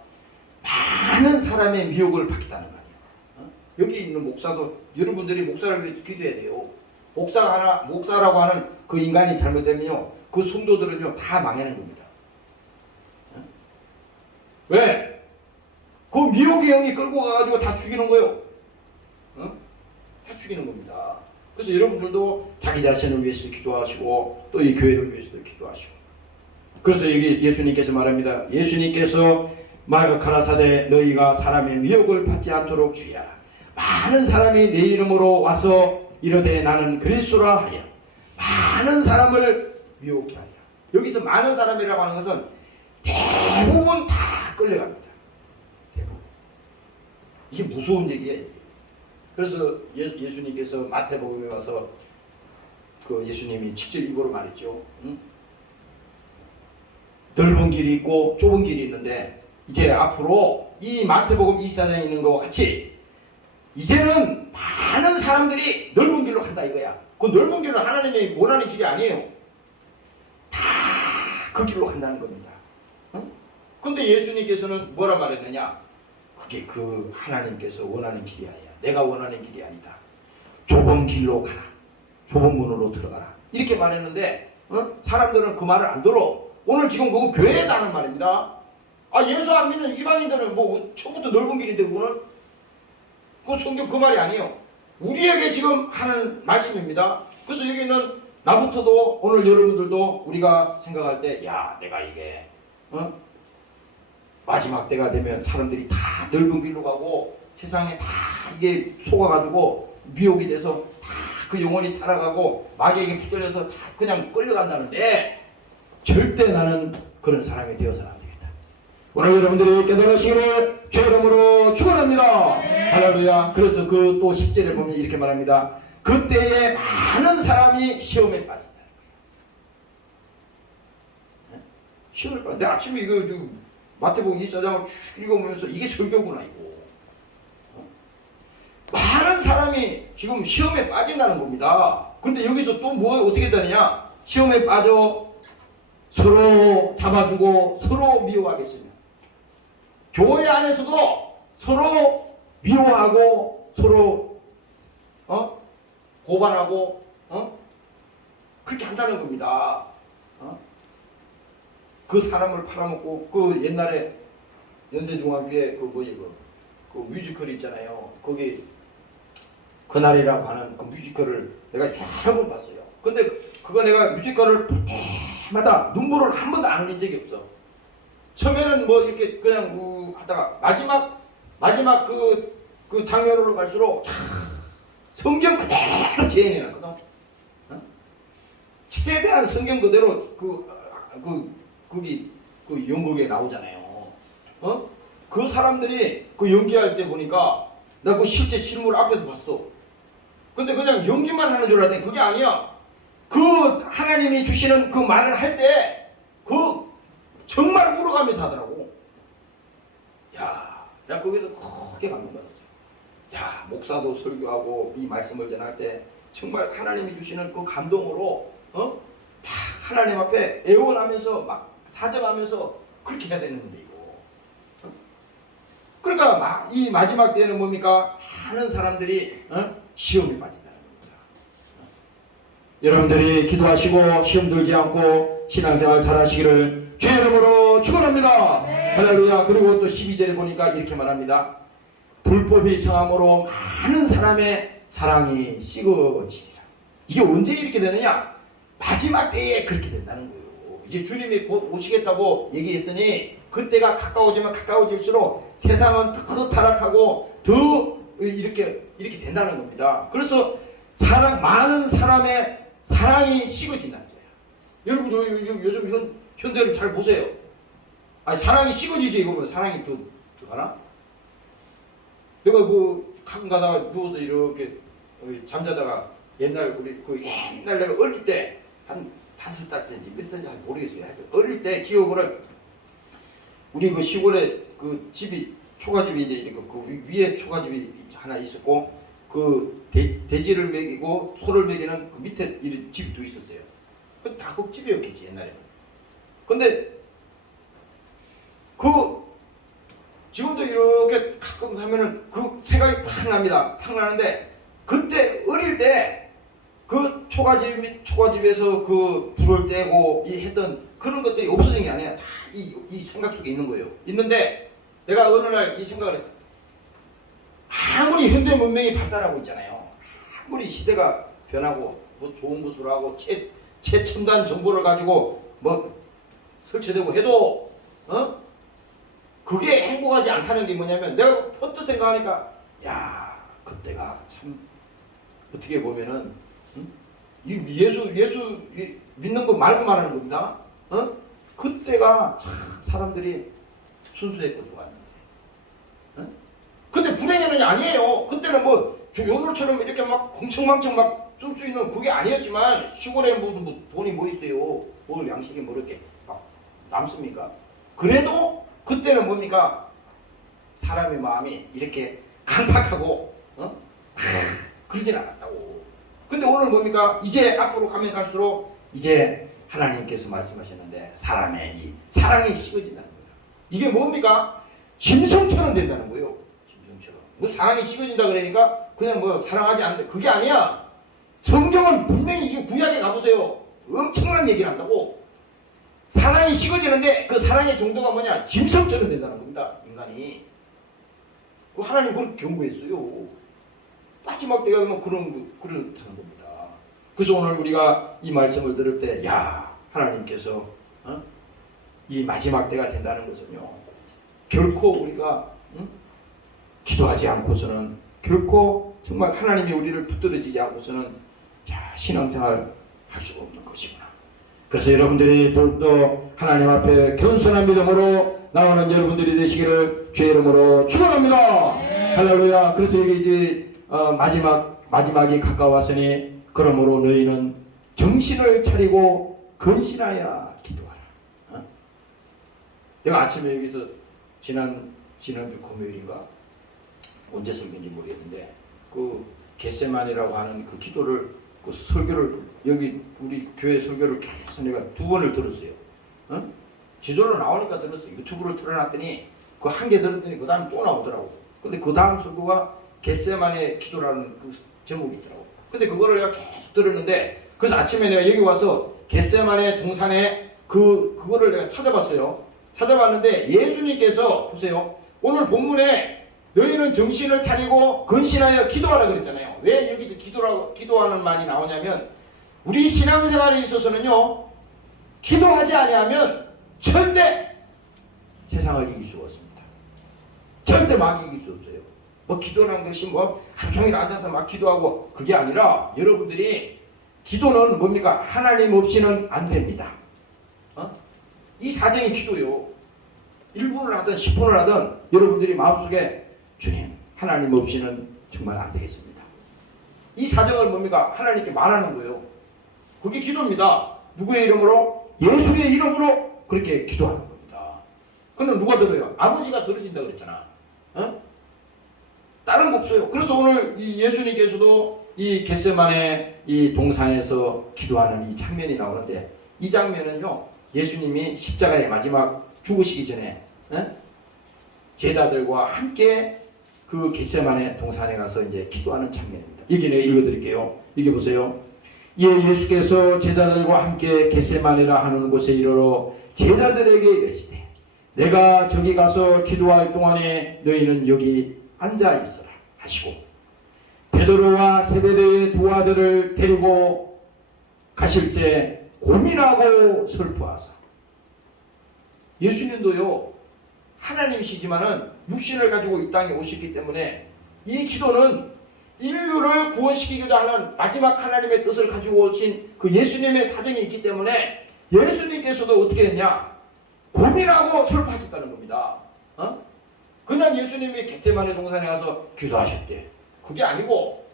많은 사람의 미혹을 받겠다는 거 아니에요. 여기 있는 목사도 여러분들이 목사를 위해서 기도해야 돼요. 목사라고 하는 그 인간이 잘못되면요, 그 성도들은요 다 망하는 겁니다. 왜? 그 미혹의 영이 끌고 가가지고 다 죽이는 거예요. 다 죽이는 겁니다. 그래서 여러분들도 자기 자신을 위해서 기도하시고 또 이 교회를 위해서도 기도하시고. 그래서 여기 예수님께서 말합니다. 예수님께서 가라사대 너희가 사람의 미혹을 받지 않도록 주의하라. 많은 사람이 내 이름으로 와서 이르되 나는 그리스도라 하여 많은 사람을 미혹해 하리라. 여기서 많은 사람이라고 하는 것은 대부분 다 끌려갑니다. 대부분. 이게 무서운 얘기예요. 그래서 예수님께서 마태복음에 와서 그 예수님이 직접 입으로 말했죠. 넓은 길이 있고 좁은 길이 있는데 이제 앞으로 이 마태복음 24장에 있는 것과 같이 이제는 많은 사람들이 넓은 길로 간다 이거야. 그 넓은 길은 하나님이 원하는 길이 아니에요. 다 그 길로 간다는 겁니다. 근데 예수님께서는 뭐라 말했느냐? 그게 그 하나님께서 원하는 길이 아니야. 내가 원하는 길이 아니다. 좁은 길로 가라. 좁은 문으로 들어가라. 이렇게 말했는데 사람들은 그 말을 안 들어. 오늘 지금 그거 교회에다 하는 말입니다. 예수 안 믿는 이방인들은 뭐 처음부터 넓은 길인데 그거는 그 성경 그 말이 아니에요. 우리에게 지금 하는 말씀입니다. 그래서 여기는 나부터도 오늘 여러분들도 우리가 생각할 때 야 내가 이게 마지막 때가 되면 사람들이 다 넓은 길로 가고 세상에 다 이게 속아가지고 미혹이 돼서 다 그 영혼이 타락하고 마귀에게 붙들려서 다 그냥 끌려간다는데 절대 나는 그런 사람이 되어서는 안 되겠다. 오늘 여러분들이 깨달으시기를 주의 이름으로 축원합니다. 할렐루야. 그래서 그 또 10절에 보면 이렇게 말합니다. 그때에 많은 사람이 시험에 빠진다. 시험에 빠진다. 내가 아침에 이거 지금 마태복음 24장을 쭉 읽어보면서 이게 설교구나 이거. 많은 사람이 지금 시험에 빠진다는 겁니다. 근데 여기서 또 뭐 어떻게 되느냐? 시험에 빠져 서로 잡아주고 서로 미워하겠으며 교회 안에서도 서로 미워하고 서로 고발하고 그렇게 한다는 겁니다. 그 사람을 팔아먹고 그 옛날에 연세중학교에 그 뮤지컬 있잖아요. 거기 그날이라고 하는 그 뮤지컬을 내가 여러 번 봤어요. 근데 그거 내가 뮤지컬을 볼 때마다 눈물을 한 번도 안 흘린 적이 없어. 처음에는 뭐 이렇게 그냥 하다가 마지막 그 장면으로 갈수록 성경 그대로 재현해놨거든. 어? 최대한 성경 그대로 거기 그 연극에 나오잖아요. 어? 그 사람들이 그 연기할 때 보니까 나 그 실제 실물 앞에서 봤어. 근데 그냥 연기만 하는 줄 알았더니 그게 아니야. 그 하나님이 주시는 그 말을 할 때 그 정말 울어가면서 하더라고. 야, 내가 거기서 크게 감동받았어. 야, 목사도 설교하고 이 말씀을 전할 때 정말 하나님이 주시는 그 감동으로 막 하나님 앞에 애원하면서 막 사정하면서 그렇게 해야 되는 건데 이거. 그러니까 이 마지막 때는 뭡니까? 많은 사람들이 시험에 빠진다는 겁니다. 여러분들이 기도하시고 시험 들지 않고 신앙생활 잘하시기를 주의 이름으로 축원합니다. 네. 할렐루야. 그리고 또 12절에 보니까 이렇게 말합니다. 불법이 성함으로 많은 사람의 사랑이 식어지리라. 이게 언제 이렇게 되느냐? 마지막 때에 그렇게 된다는 거예요. 이제 주님이 곧 오시겠다고 얘기했으니 그때가 가까워지면 가까워질수록 세상은 더 타락하고 더 이렇게 된다는 겁니다. 그래서 많은 사람의 사랑이 식어진다는 거예요. 여러분 요즘 현대를 잘 보세요. 아니 사랑이 식어지지 이거면 사랑이 더 가나? 내가 가끔 가다가 누워서 이렇게 잠자다가 옛날 내가 어릴 때 한 5살 때인지 몇 살인지 잘 모르겠어요. 어릴 때 기억으로 우리 그 시골에 그 집이 초가집이 이제 그 위에 초가집이 하나 있었고 그 돼지를 먹이고 소를 먹이는 그 밑에 이 집이 또 있었어요. 그 다 흙집이었겠지 옛날에는. 근데 지금도 이렇게 가끔 하면은 그 생각이 팍 납니다. 팍 나는데 그때 어릴 때 그 초가집에서 그 불을 떼고 했던 그런 것들이 없어진 게 아니야. 다 이 생각 속에 있는 거예요. 있는데 내가 어느 날 이 생각을 했어. 아무리 현대 문명이 발달하고 있잖아요. 아무리 시대가 변하고 뭐 좋은 것으로 하고 최첨단 정보를 가지고 뭐 설치되고 해도 그게 행복하지 않다는 게 뭐냐면 내가 퍼뜩 생각하니까 야 그때가 참 어떻게 보면은 예수 믿는 거 말고 말하는 겁니다. 그때가 참 사람들이 순수했고 좋았는데. 근데 불행해는 아니에요. 그때는 뭐 요들처럼 이렇게 막 공청망청 막 쓸 수 있는 그게 아니었지만 시골에 뭐 돈이 뭐 있어요. 뭘 양식이 뭐 이렇게 막 남습니까? 그래도 그때는 뭡니까? 사람의 마음이 이렇게 강팍하고 그러진 않았다고. 근데 오늘 뭡니까? 이제 앞으로 가면 갈수록 이제 하나님께서 말씀하셨는데 사람의 이 사랑이 식어진다는 거예요. 이게 뭡니까? 짐승처럼 된다는 거예요. 짐승처럼. 뭐 사랑이 식어진다 그러니까 그냥 뭐 사랑하지 않는데 그게 아니야. 성경은 분명히 이게 구약에 가보세요. 엄청난 얘기를 한다고. 사랑이 식어지는데 그 사랑의 정도가 뭐냐? 짐승처럼 된다는 겁니다. 인간이. 그 하나님 그걸 경고했어요. 마지막 때가 되면 그렇다는 겁니다. 그래서 오늘 우리가 이 말씀을 들을 때, 야, 하나님께서 이 마지막 때가 된다는 것은요, 결코 우리가 기도하지 않고서는 결코 정말 하나님이 우리를 붙들어지지 않고서는 신앙생활 할 수가 없는 것이구나. 그래서 여러분들이 더욱더 하나님 앞에 겸손한 믿음으로 나오는 여러분들이 되시기를 주의 이름으로 축원합니다. 할렐루야. 그래서 이게 이제 마지막이 가까웠으니 그러므로 너희는 정신을 차리고 근신하여 기도하라. 내가 아침에 여기서 지난주 금요일인가 언제 설교인지 모르겠는데 그 겟세마니라고 하는 그 기도를 그 설교를 여기 우리 교회 설교를 계속 내가 2번을 들었어요. 지절로 나오니까 들었어요. 유튜브를 틀어놨더니 그 한 개 들었더니 그 다음에 또 나오더라고. 근데 그 다음 설교가 겟세마니의 기도라는 그 제목이 있더라고. 근데 그거를 내가 계속 들었는데 그래서 아침에 내가 여기 와서 겟세마니 동산에 그거를 내가 찾아봤어요. 찾아봤는데 예수님께서 보세요. 오늘 본문에 너희는 정신을 차리고 근신하여 기도하라 그랬잖아요. 왜 여기서 기도하는 말이 나오냐면 우리 신앙생활에 있어서는요, 기도하지 아니하면 절대 세상을 이길 수가 없습니다. 절대 막 이길 수 없어요. 뭐 기도라는 것이 뭐 하루 종일 앉아서 막 기도하고 그게 아니라 여러분들이 기도는 뭡니까? 하나님 없이는 안 됩니다. 이 사정이 기도요. 1분을 하든 10분을 하든 여러분들이 마음속에 주님 하나님 없이는 정말 안 되겠습니다. 이 사정을 뭡니까? 하나님께 말하는 거예요. 그게 기도입니다. 누구의 이름으로? 예수의 이름으로 그렇게 기도하는 겁니다. 그는 누가 들어요? 아버지가 들으신다 그랬잖아. 다른 거 없어요. 그래서 오늘 이 예수님께서도 이 겟세마네 이 동산에서 기도하는 이 장면이 나오는데, 이 장면은요, 예수님이 십자가의 마지막 죽으시기 전에 제자들과 함께 그 겟세마네 동산에 가서 이제 기도하는 장면입니다. 여기 내가 읽어드릴게요. 여기 보세요. 예수께서 제자들과 함께 겟세마네라 하는 곳에 이르러 제자들에게 이르시되 내가 저기 가서 기도할 동안에 너희는 여기 앉아 있어라 하시고 베드로와 세베대의 두 아들을 데리고 가실새 고민하고 슬퍼하사. 예수님도요, 하나님이시지만은 육신을 가지고 이 땅에 오셨기 때문에 이 기도는 인류를 구원시키기도 하는 마지막 하나님의 뜻을 가지고 오신 그 예수님의 사정이 있기 때문에 예수님께서도 어떻게 했냐? 고민하고 슬퍼하셨다는 겁니다. 그냥 예수님이 겟세마네 동산에 가서 기도하셨대. 그게 아니고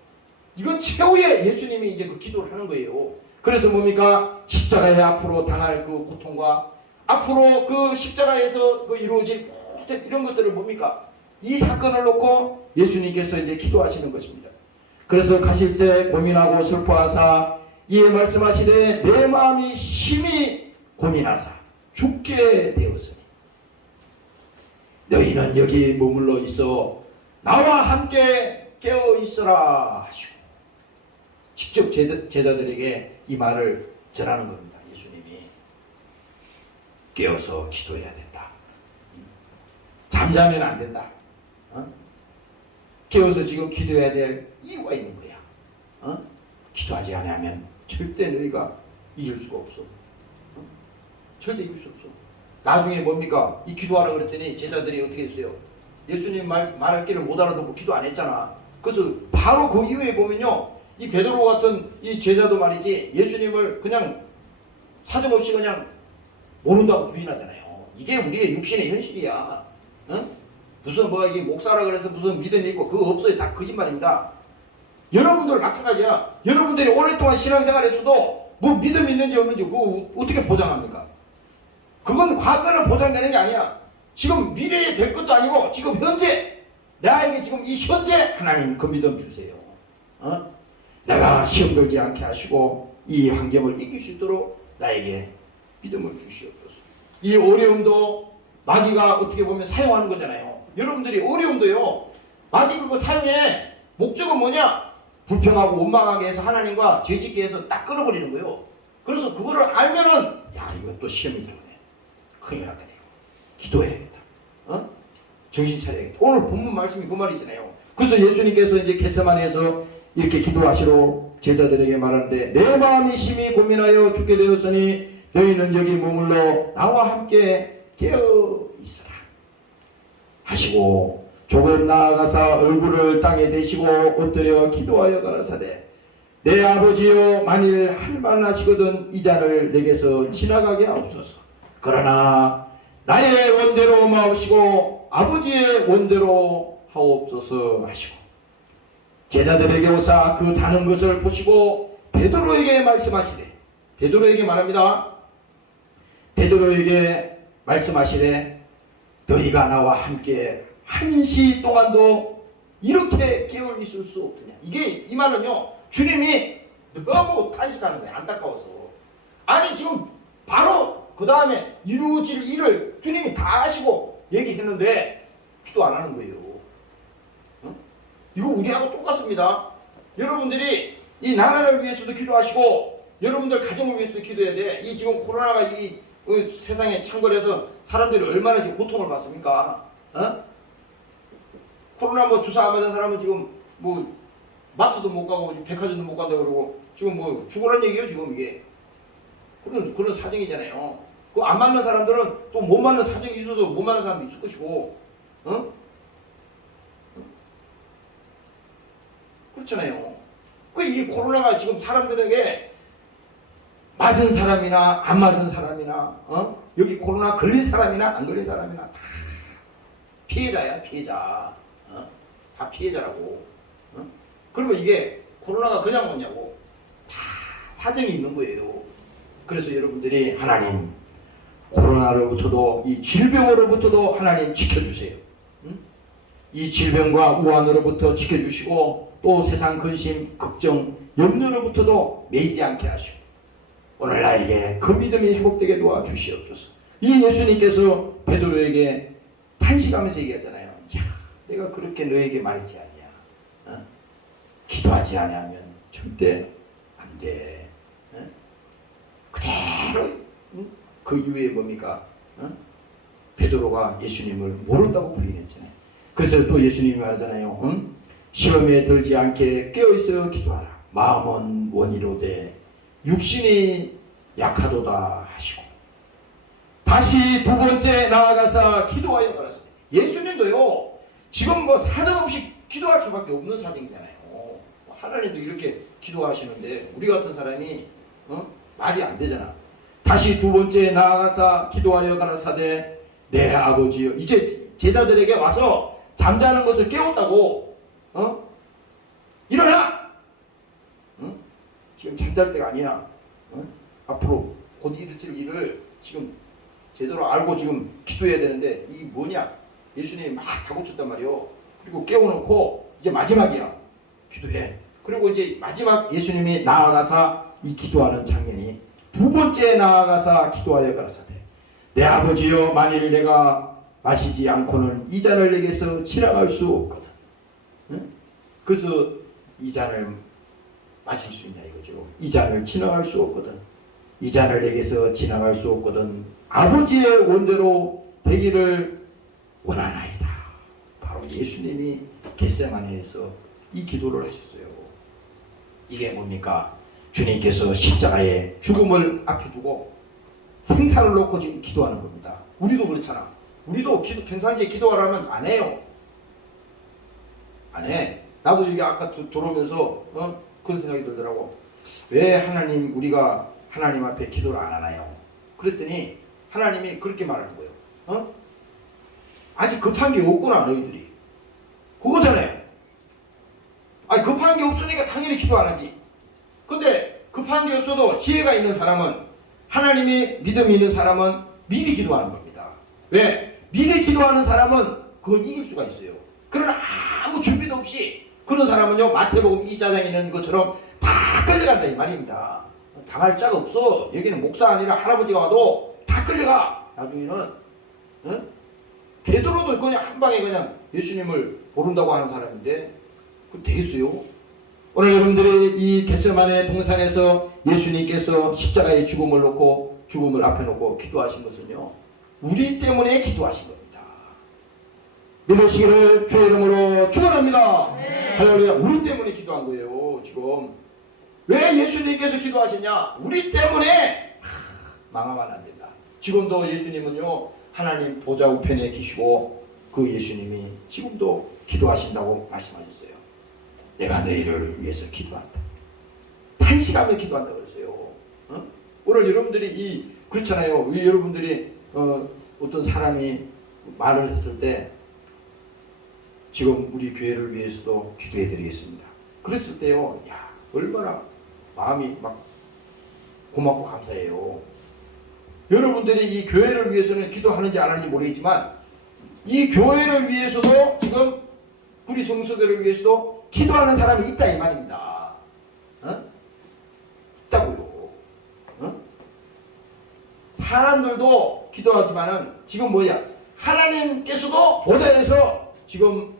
이건 최후의 예수님이 이제 그 기도를 하는 거예요. 그래서 뭡니까? 십자가에 앞으로 당할 그 고통과 앞으로 그 십자가에서 그 이루어질 모든 이런 것들을 뭡니까? 이 사건을 놓고 예수님께서 이제 기도하시는 것입니다. 그래서 가실새 고민하고 슬퍼하사 이에 말씀하시되 내 마음이 심히 고민하사 죽게 되었으니 너희는 여기 머물러 있어 나와 함께 깨어 있어라 하시고 직접 제자들에게 이 말을 전하는 겁니다. 예수님이 깨어서 기도해야 된다. 잠자면 안 된다. 깨어서 지금 기도해야 될 이유가 있는 거야. 기도하지 않으면 절대 너희가 이길 수가 없어. 절대 이길 수 없어. 나중에 뭡니까? 이 기도하라 그랬더니 제자들이 어떻게 했어요? 예수님 말할 길을 못 알아듣고 기도 안 했잖아. 그래서 바로 그 이후에 보면요, 이 베드로 같은 이 제자도 말이지 예수님을 그냥 사정없이 그냥 모른다고 부인하잖아요. 이게 우리의 육신의 현실이야. 무슨 뭐 이게 목사라 그래서 무슨 믿음이 있고 그거 없어요. 다 거짓말입니다. 여러분들 마찬가지야. 여러분들이 오랫동안 신앙생활에서도 뭐 믿음이 있는지 없는지 그거 어떻게 보장합니까? 그건 과거는 보장되는 게 아니야. 지금 미래에 될 것도 아니고 지금 현재 나에게 지금 이 현재 하나님 그 믿음 주세요. 내가 시험 들지 않게 하시고 이 환경을 이길 수 있도록 나에게 믿음을 주시옵소서. 이 어려움도 마귀가 어떻게 보면 사용하는 거잖아요. 여러분들이 어려움도요, 마귀 그거 사용해. 목적은 뭐냐? 불평하고 원망하게 해서 하나님과 죄짓게 해서 딱 끊어버리는 거예요. 그래서 그거를 알면은 야 이거 또 시험이 들어오네. 큰일 났다. 기도해야겠다. 정신 차려야겠다. 오늘 본문 말씀이 그 말이잖아요. 그래서 예수님께서 이제 겟세마네에서 이렇게 기도하시러 제자들에게 말하는데 내 마음이 심히 고민하여 죽게 되었으니 너희는 여기 머물러 나와 함께 깨어 있어라 하시고 조금 나아가사 얼굴을 땅에 대시고 엎드려 기도하여 가라사대 내 아버지여 만일 할 만하시거든 이 잔을 내게서 지나가게 하옵소서. 그러나 나의 원대로 마옵시고 아버지의 원대로 하옵소서 하시고 제자들에게 오사 그 자는 것을 보시고 베드로에게 말씀하시되 베드로에게 말합니다. 베드로에게 말씀하시되 너희가 나와 함께 1시 동안도 이렇게 깨어 있을 수 없느냐. 이게 이 말은요, 주님이 너무 탄식하는 거예요. 안타까워서. 아니 지금 바로 그 다음에 이루어질 일을 주님이 다 아시고 얘기했는데 기도 안 하는 거예요. 이거 우리하고 똑같습니다. 여러분들이 이 나라를 위해서도 기도하시고 여러분들 가정을 위해서도 기도해야 돼. 이 지금 코로나가 이 세상에 창궐해서 사람들이 얼마나 지금 고통을 받습니까? 코로나 뭐 주사 안 맞은 사람은 지금 뭐 마트도 못 가고 백화점도 못 간다 그러고 지금 뭐 죽으란 얘기예요 지금 이게. 그런 사정이잖아요. 그 안 맞는 사람들은 또 못 맞는 사정이 있어서 못 맞는 사람도 있을 것이고, 그렇잖아요. 그 이 코로나가 지금 사람들에게 맞은 사람이나 안 맞은 사람이나, 여기 코로나 걸린 사람이나 안 걸린 사람이나 다 피해자야, 피해자. 다 피해자라고. 그러면 이게 코로나가 그냥 오냐고. 다 사정이 있는 거예요. 그래서 여러분들이 하나님, 코로나로부터도 이 질병으로부터도 하나님 지켜주세요. 이 질병과 우환으로부터 지켜주시고 또 세상 근심, 걱정, 염려로부터도 매이지 않게 하시고 오늘 나에게 그 믿음이 회복되게 도와주시옵소서. 이 예수님께서 베드로에게 탄식하면서 얘기하잖아요. 야, 내가 그렇게 너에게 말했지 않냐. 기도하지 않으면 절대 안 돼. 그대로 그 이후에 뭡니까? 베드로가 예수님을 모른다고 부인했잖아요. 그래서 또 예수님이 말하잖아요. 시험에 들지 않게 깨어있어 기도하라. 마음은 원이로되 육신이 약하도다 하시고 다시 두 번째 나아가서 기도하여 가라사대. 예수님도요 지금 뭐 사정없이 기도할 수밖에 없는 사정이잖아요. 하나님도 이렇게 기도하시는데 우리 같은 사람이 말이 안 되잖아. 다시 두 번째 나아가서 기도하여 가라사대 내 아버지여. 이제 제자들에게 와서 잠자는 것을 깨웠다고. 일어나. 지금 잠잘 때가 아니야. 앞으로 곧 일으킬 일을 지금 제대로 알고 지금 기도해야 되는데 이게 뭐냐. 예수님이 막 다고쳤단 말이요. 그리고 깨워놓고 이제 마지막이야. 기도해. 그리고 이제 마지막 예수님이 나아가서 이 기도하는 장면이 두 번째 나아가서 기도하여 가라사대 내 아버지여 만일 내가 마시지 않고는 이 잔을 내게서 지나갈 수 없거든. 그래서 이 잔을 마실 수 있냐 이거죠. 이 잔을 지나갈 수 없거든. 이 잔을 내게서 지나갈 수 없거든. 아버지의 원대로 되기를 원하나이다. 바로 예수님이 겟세마네에서 이 기도를 하셨어요. 이게 뭡니까? 주님께서 십자가에 죽음을 앞에 두고 생사를 놓고 지금 기도하는 겁니다. 우리도 그렇잖아. 우리도 평상시에 기도하라면 안 해요. 안 해. 나도 이게 아까 들어오면서 그런 생각이 들더라고. 왜 하나님 우리가 하나님 앞에 기도를 안 하나요? 그랬더니 하나님이 그렇게 말하는 거예요. 아직 급한 게 없구나 너희들이. 그거잖아요. 아니 급한 게 없으니까 당연히 기도 안 하지. 근데 급한 게 없어도 지혜가 있는 사람은 하나님이 믿음이 있는 사람은 미리 기도하는 겁니다. 왜? 미리 기도하는 사람은 그걸 이길 수가 있어요. 그러나 아무 준비도 없이 그런 사람은요 마태복음 24장에 있는 것처럼 다 끌려간다 이 말입니다. 당할 자가 없어. 여기는 목사 아니라 할아버지가 와도 다 끌려가. 나중에는 베드로도 그냥 한 방에 그냥 예수님을 모른다고 하는 사람인데 그 되겠어요? 오늘 여러분들이 이 겟세마네 동산에서 예수님께서 십자가의 죽음을 놓고 죽음을 앞에 놓고 기도하신 것은요 우리 때문에 기도하신 겁니다. 믿으시기를 주의 이름으로 축원합니다. 네. 할렐루야. 우리 때문에 기도한 거예요. 지금 왜 예수님께서 기도하시냐? 우리 때문에 망하면 안 된다. 지금도 예수님은요 하나님 보좌 우편에 계시고 그 예수님이 지금도 기도하신다고 말씀하셨어요. 내가 너희를 위해서 기도한다. 탄식하며 기도한다 그랬어요. 오늘 여러분들이 그렇잖아요. 여러분들이 어떤 사람이 말을 했을 때 지금 우리 교회를 위해서도 기도해 드리겠습니다. 그랬을 때요. 야, 얼마나 마음이 막 고맙고 감사해요. 여러분들이 이 교회를 위해서는 기도하는지 안 하는지 모르겠지만 이 교회를 위해서도 지금 우리 성도들을 위해서도 기도하는 사람이 있다 이 말입니다. 있다고요. 사람들도 기도하지만은 지금 뭐야? 하나님께서도 보좌에서 지금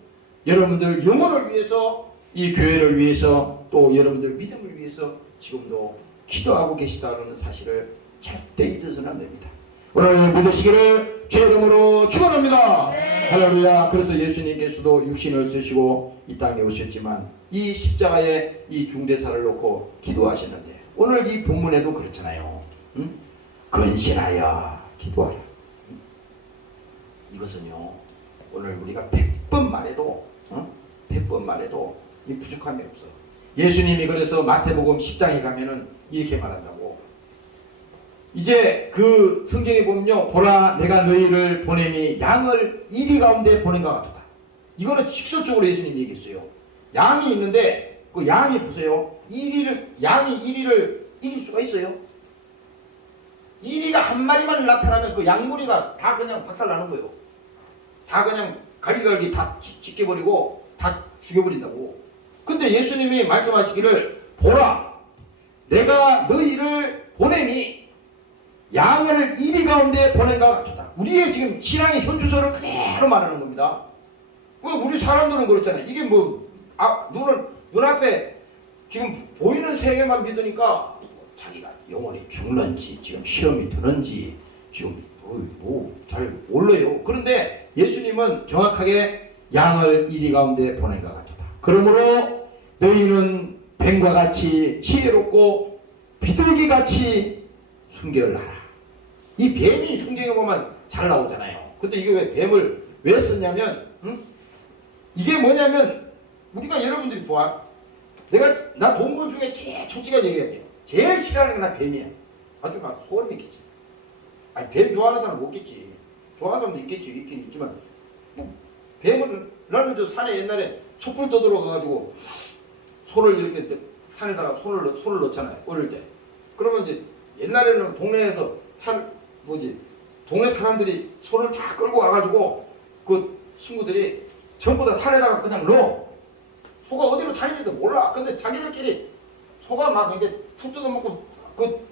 여러분들 영혼을 위해서 이 교회를 위해서 또 여러분들 믿음을 위해서 지금도 기도하고 계시다는 사실을 절대 잊어서는 안 됩니다. 오늘 믿으시기를 주의 이름으로 축원합니다. 네. 할렐루야. 그래서 예수님께서도 육신을 쓰시고 이 땅에 오셨지만 이 십자가에 이 중대사를 놓고 기도하시는데 오늘 이 본문에도 그렇잖아요. 응? 근신하여 기도하라. 이것은요 오늘 우리가 100번 말해도 100번 말해도 이 부족함이 없어. 예수님이 그래서 마태복음 10장에 가면은 이렇게 말한다고. 이제 그 성경에 보면요, 보라 내가 너희를 보냄이 양을 이리 가운데 보낸 것 같다. 이거는 직설적으로 예수님이 얘기했어요. 양이 있는데 그 양이 보세요. 양이 이리를 이길 수가 있어요? 이리가 한 마리만 나타나면 그 양무리가 다 그냥 박살나는 거예요. 다 그냥 갈기갈기 다 찢겨버리고 다 죽여버린다고. 근데 예수님이 말씀하시기를 보라 내가 너희를 보냄이 양을 이리 가운데 보낸 것 같다. 우리의 지금 신앙의 현주소를 그대로 말하는 겁니다. 우리 사람들은 그렇잖아요. 이게 뭐 눈앞에 지금 보이는 세계만 믿으니까 자기가 영원히 죽는지 지금 시험이 드는지 지금 잘 몰라요. 그런데 예수님은 정확하게 양을 이리 가운데 보낸 것 같다. 그러므로 너희는 뱀과 같이 지혜롭고 비둘기같이 순결을 하라. 이 뱀이 성경에 보면 잘 나오잖아요. 근데 이게 왜 뱀을 왜 썼냐면 이게 뭐냐면 우리가 여러분들이 봐. 나 동물 중에 제일 솔직하게 얘기할게요. 제일 싫어하는 건 나 뱀이야. 아주 막 소름이 끼치. 아니 뱀 좋아하는 사람 없겠지. 좋아하는 사람도 있겠지. 있긴 있지만 뭐 뱀은 나는 저 산에 옛날에 촛불 떠들어 가가지고 소를 이렇게 산에다가 소를 넣잖아요. 어릴 때. 그러면 이제 옛날에는 동네에서 동네 사람들이 소를 다 끌고 와가지고 그 친구들이 전부 다 산에다가 그냥 넣어. 소가 어디로 다니지도 몰라. 근데 자기들끼리 소가 막 이제 풀 뜯어먹고 그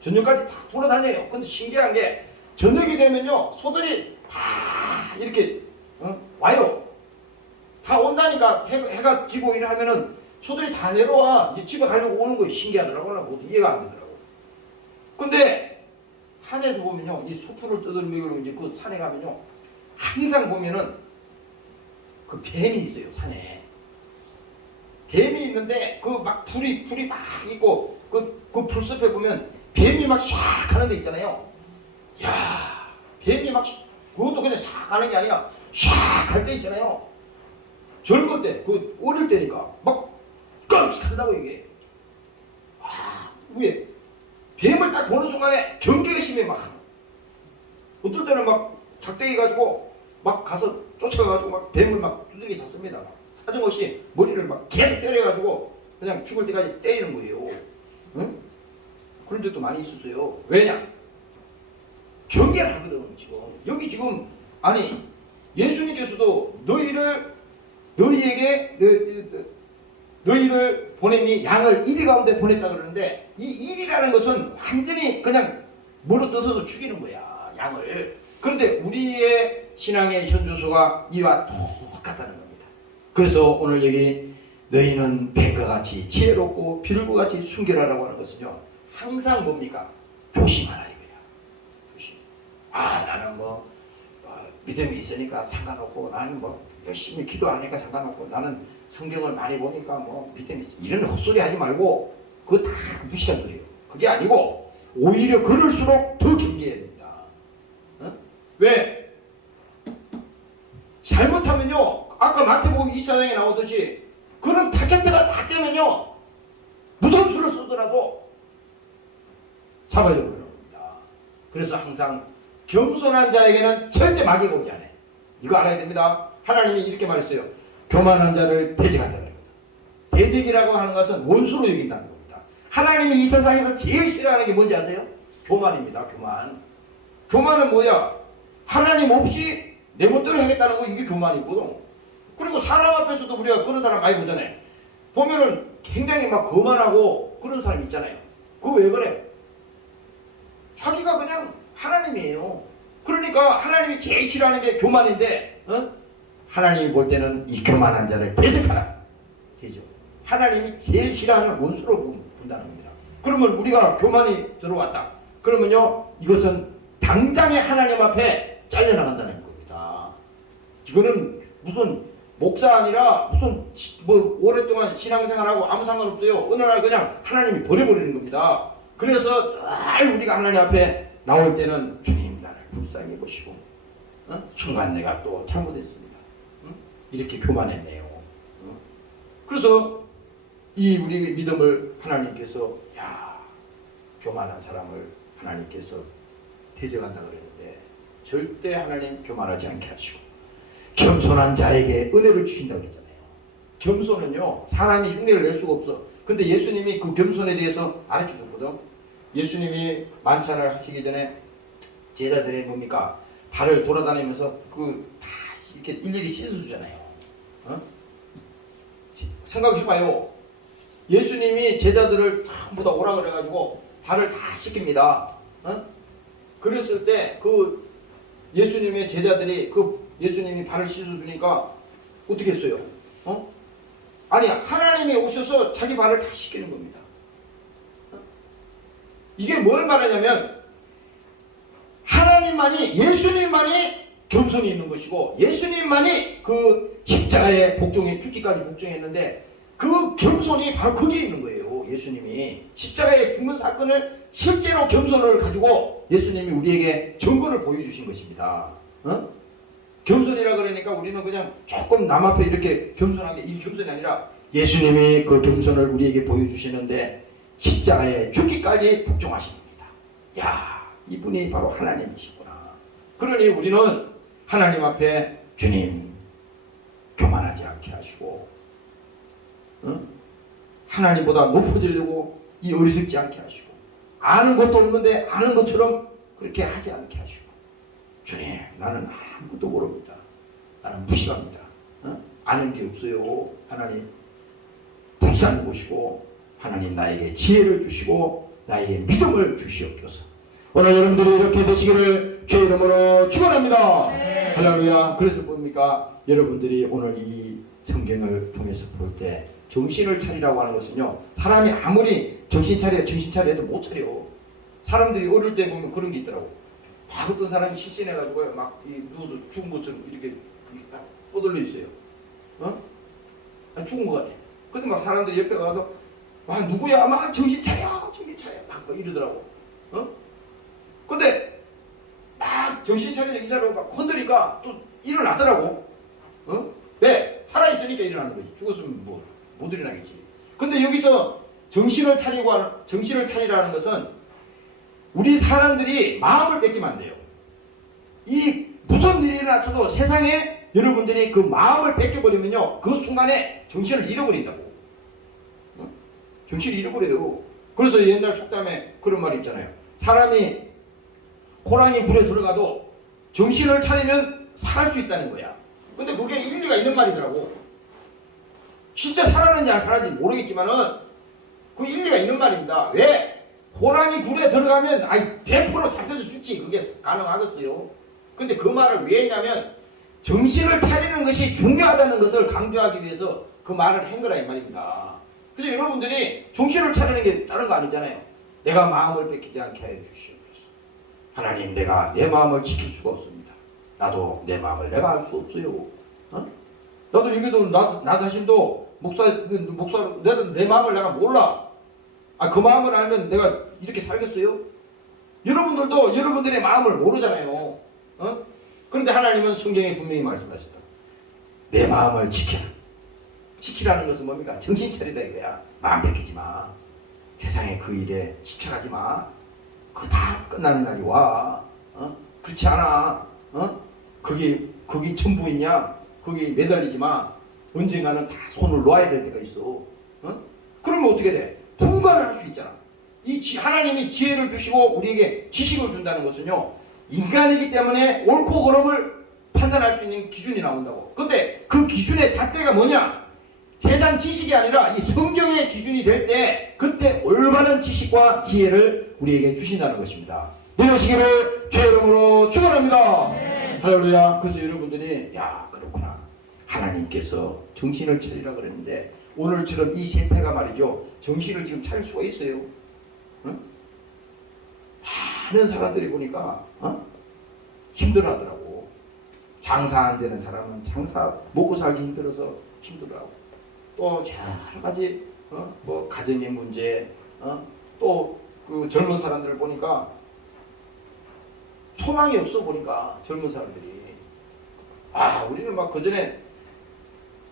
저녁까지 다 돌아다녀요. 근데 신기한 게 저녁이 되면요 소들이 다 이렇게 와요. 다 온다니까. 해가 지고 이러면은 소들이 다 내려와. 이제 집에 가려고 오는 거예요. 신기하더라고. 나 뭐 이해가 안 되더라고. 근데 산에서 보면요 이 수풀을 뜯어먹으러 이제 그 산에 가면요 항상 보면은 그 뱀이 있어요. 산에 뱀이 있는데 그 막 불이 막 있고 그 풀숲에 보면 뱀이 막 샥 하는 데 있잖아요. 야 뱀이 막 그것도 그냥 샥 하는 게 아니라 샥 할 때 있잖아요. 젊을 때 그 어릴 때니까 막 깜찍한다고 이게. 왜 뱀을 딱 보는 순간에 경계심이 막 어떨 때는 막 작대기 가지고 막 가서 쫓아가가지고 막 뱀을 막 두들겨 잡습니다. 막 사정없이 머리를 막 계속 때려가지고 그냥 죽을 때까지 때리는 거예요. 응? 그런 적도 많이 있었어요. 왜냐? 경계를 하거든. 지금 여기 지금 아니 예수님께서도 너희를 보내니 양을 이리 가운데 보냈다 그러는데 이 일이라는 것은 완전히 그냥 물어뜯어서 죽이는 거야. 양을. 그런데 우리의 신앙의 현주소가 이와 똑같다는 겁니다. 그래서 오늘 여기 너희는 뱀과 같이 지혜롭고 비둘기같이 순결하라고 하는 것은요 항상 뭡니까? 조심하라 이거야. 조심. 나는 믿음이 있으니까 상관없고 나는 열심히 기도하니까 상관없고 나는 성경을 많이 보니까 믿음이 있어. 이런 헛소리 하지 말고 그거 다 무시한 소리예요. 그게 아니고 오히려 그럴수록 더 경계해야 됩니다. 왜? 잘못하면요 아까 마태복음 24장에 나오듯이 그런 타겟트가 딱 되면요 무서운 수를 쓰더라도 잡아려고 그러는 겁니다. 그래서 항상 겸손한 자에게는 절대 마귀가 오지 않아요. 이거 알아야 됩니다. 하나님이 이렇게 말했어요. 교만한 자를 대적한다는 겁니다. 대적이라고 하는 것은 원수로 여긴다는 겁니다. 하나님이 이 세상에서 제일 싫어하는 게 뭔지 아세요? 교만입니다. 교만은 뭐야? 하나님 없이 내 멋대로 하겠다는 거 이게 교만이거든. 그리고 사람 앞에서도 우리가 그런 사람 많이 보잖아요. 보면은 굉장히 막 거만하고 그런 사람 있잖아요. 그거 왜 그래? 자기가 그냥 하나님이에요. 그러니까 하나님이 제일 싫어하는 게 교만인데 하나님이 볼 때는 이 교만한 자를 대적하라. 대적. 하나님이 제일 싫어하는 원수로 본다는 겁니다. 그러면 우리가 교만이 들어왔다. 그러면요 이것은 당장에 하나님 앞에 잘려나간다는 겁니다. 이거는 무슨 목사 아니라 무슨 뭐 오랫동안 신앙생활하고 아무 상관없어요. 어느 날 그냥 하나님이 버려버리는 겁니다. 그래서 늘 우리가 하나님 앞에 나올 때는 주님 나를 불쌍히 보시고 순간 내가 또 잘못했습니다. 이렇게 교만했네요. 그래서 이 우리 믿음을 하나님께서 교만한 사람을 하나님께서 대적한다 그랬는데 절대 하나님 교만하지 않게 하시고 겸손한 자에게 은혜를 주신다고 그랬잖아요. 겸손은요 사람이 흉내를 낼 수가 없어. 근데 예수님이 그 겸손에 대해서 알려주셨거든. 예수님이 만찬을 하시기 전에 제자들의 뭡니까? 발을 돌아다니면서 다 이렇게 일일이 씻어주잖아요. 생각해봐요. 예수님이 제자들을 전부 다 오라 그래가지고 발을 다 씻깁니다. 그랬을 때 예수님의 제자들이 예수님이 발을 씻어주니까 어떻게 했어요? 아니 하나님이 오셔서 자기 발을 다 씻기는 겁니다. 이게 뭘 말하냐면 하나님만이 예수님만이 겸손이 있는 것이고 예수님만이 그 십자가에 복종해 죽기까지 복종했는데 그 겸손이 바로 거기에 있는 거예요. 예수님이 십자가에 죽는 사건을 실제로 겸손을 가지고 예수님이 우리에게 증거를 보여주신 것입니다. 겸손이라 그러니까 우리는 그냥 조금 남 앞에 이렇게 겸손하게 이 겸손이 아니라 예수님이 그 겸손을 우리에게 보여주시는데 십자가에 죽기까지 복종하신 겁니다. 이분이 바로 하나님이시구나. 그러니 우리는 하나님 앞에 주님 교만하지 않게 하시고 하나님보다 높아지려고 이 어리석지 않게 하시고 아는 것도 없는데 아는 것처럼 그렇게 하지 않게 하시고 주님 나는 아무것도 모릅니다. 나는 무식합니다. 아는 게 없어요. 하나님 불쌍히 보시고 하나님 나에게 지혜를 주시고 나에게 믿음을 주시옵소서. 오늘 여러분들이 이렇게 되시기를 주의 이름으로 축원합니다. 네. 할렐루야. 그래서 뭡니까? 여러분들이 오늘 이 성경을 통해서 볼 때 정신을 차리라고 하는 것은요 사람이 아무리 정신 차려도 못 차려. 사람들이 어릴 때 보면 그런 게 있더라고. 어떤 사람이 실신해가지고 막 누워서 죽은 것처럼 이렇게 뻗어져 있어요. 죽은 것 같아. 근데 막 사람들이 옆에 가서 누구야? 막 정신 차려 막 이러더라고. 근데 막 정신 차려서 이자로 막 건드리니까 또 일어나더라고. 왜? 살아있으니까 일어나는 거지. 죽었으면 못 일어나겠지. 근데 여기서 정신을 차리라는 것은 우리 사람들이 마음을 뺏기면 안 돼요. 이 무슨 일이 일어났어도 세상에 여러분들이 그 마음을 뺏겨버리면요 그 순간에 정신을 잃어버린다고. 정신을 잃어버려요. 그래서 옛날 속담에 그런 말이 있잖아요. 사람이 호랑이 물에 들어가도 정신을 차리면 살 수 있다는 거야. 근데 그게 일리가 있는 말이더라고. 진짜 살았는지 안 살았는지 모르겠지만은 그 일리가 있는 말입니다. 왜? 호랑이 굴에 들어가면 100% 잡혀서 죽지. 그게 가능하겠어요. 근데 그 말을 왜 했냐면 정신을 차리는 것이 중요하다는 것을 강조하기 위해서 그 말을 한 거라 이 말입니다. 그래서 여러분들이 정신을 차리는 게 다른 거 아니잖아요. 내가 마음을 뺏기지 않게 하여 주시옵소서. 하나님 내가 내 마음을 지킬 수가 없습니다. 나도 내 마음을 내가 알 수 없어요. 나도 이게도 나 자신도 목사 내가 내 마음을 내가 몰라. 그 마음을 알면 내가 이렇게 살겠어요? 여러분들도 여러분들의 마음을 모르잖아요. 그런데 하나님은 성경에 분명히 말씀하시다. 내 마음을 지켜라. 지키라는 것은 뭡니까? 정신 차리라 이거야. 마음 뺏기지 마. 세상에 그 일에 집착하지 마. 그거 다 끝나는 날이 와. 그렇지 않아. 거기 전부있냐? 거기 매달리지 마. 언젠가는 다 손을 놓아야 될 때가 있어. 그러면 어떻게 돼? 분간을 할 수 있잖아. 하나님이 지혜를 주시고 우리에게 지식을 준다는 것은요 인간이기 때문에 옳고 그름을 판단할 수 있는 기준이 나온다고. 근데 그 기준의 잣대가 뭐냐? 세상 지식이 아니라 이 성경의 기준이 될 때 그때 올바른 지식과 지혜를 우리에게 주신다는 것입니다. 이러시기를 주의 이름으로 축원합니다. 네. 할렐루야. 그래서 여러분들이 그렇구나. 하나님께서 정신을 차리라 그랬는데 오늘처럼 이 세태가 말이죠. 정신을 지금 차릴 수가 있어요. 많은 사람들이 보니까 힘들어하더라고. 장사 안 되는 사람은 장사 먹고 살기 힘들어서 힘들어하고, 또 여러 가지 뭐 가정의 문제, 또 그 젊은 사람들을 보니까 소망이 없어. 보니까 젊은 사람들이, 우리는 막 그전에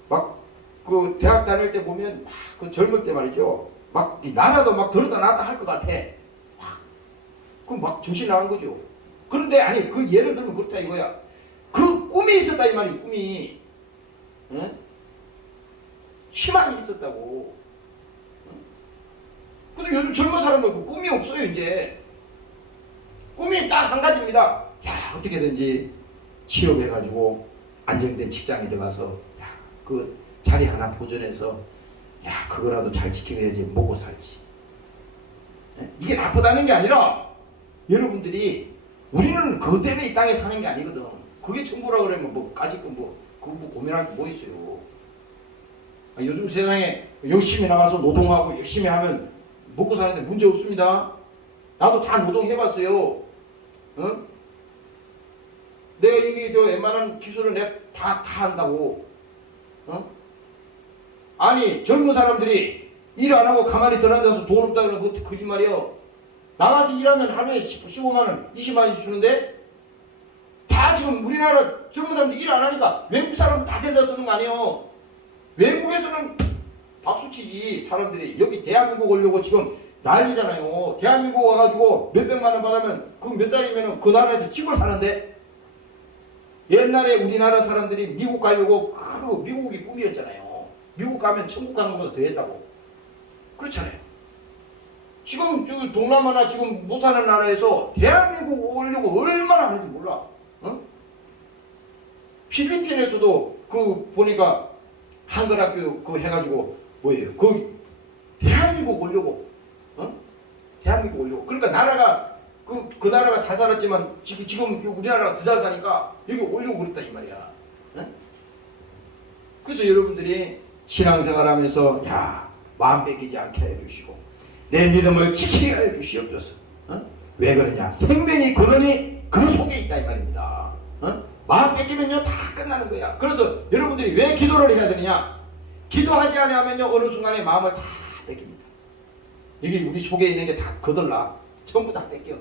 막 그 대학 다닐 때 보면 그 젊을 때 말이죠, 막 이 나라도 막 들었다 놨다 할 것 같아. 막 정신 나간 거죠. 그런데 아니, 그 예를 들면 그렇다 이거야. 그 꿈이 있었다 이 말이. 꿈이, 희망이 있었다고. 근데 요즘 젊은 사람들 그 꿈이 없어요. 이제 꿈이 딱 한 가지입니다. 어떻게든지 취업해가지고 안정된 직장에 들어가서 그 자리 하나 보존해서 그거라도 잘 지켜야지 먹고 살지. 이게 나쁘다는 게 아니라, 여러분들이, 우리는 그것 때문에 이 땅에 사는 게 아니거든. 그게 천국이라 그러면 뭐 까짓 거 그거 고민할 게 뭐 있어요. 요즘 세상에 열심히 나가서 노동하고 열심히 하면 먹고 사는데 문제 없습니다. 나도 다 노동해봤어요. 내가 이게 웬만한 기술을 내가 다 한다고. 아니, 젊은 사람들이 일 안 하고 가만히 들어앉아서 돈 없다 그러면 그것도 거짓말이요. 나가서 일하면 하루에 15만원, 20만원씩 주는데, 다 지금 우리나라 젊은 사람들 일 안 하니까 외국 사람 다 데려다 쓰는 거 아니에요. 외국에서는 박수 치지. 사람들이 여기 대한민국 오려고 지금 난리잖아요. 대한민국 와가지고 몇백만원 받으면 그 몇 달이면 그 나라에서 집을 사는데, 옛날에 우리나라 사람들이 미국 가려고 그 미국이 꿈이었잖아요. 미국 가면 천국 가는 것보다 더 했다고. 그렇잖아요. 지금 동남아나 지금 못 사는 나라에서 대한민국 오려고 얼마나 하는지 몰라. 필리핀에서도 그 보니까 한글학교 그 해가지고 뭐예요? 그 대한민국 오려고, 대한민국 오려고. 그러니까 나라가 그 나라가 잘 살았지만 지금 우리나라가 더 잘 사니까 여기 오려고 그랬다 이 말이야. 그래서 여러분들이 신앙생활하면서 마음 뺏기지 않게 해주시고 내 믿음을 지키게 해주시옵소서. 왜 그러냐? 생명이 그러니 그 속에 있다 이 말입니다. 마음 뺏기면요 다 끝나는 거야. 그래서 여러분들이 왜 기도를 해야 되느냐? 기도하지 않으면요 어느 순간에 마음을 다 뺏깁니다. 여기 우리 속에 있는 게 다 거들라. 전부 다 뺏겨.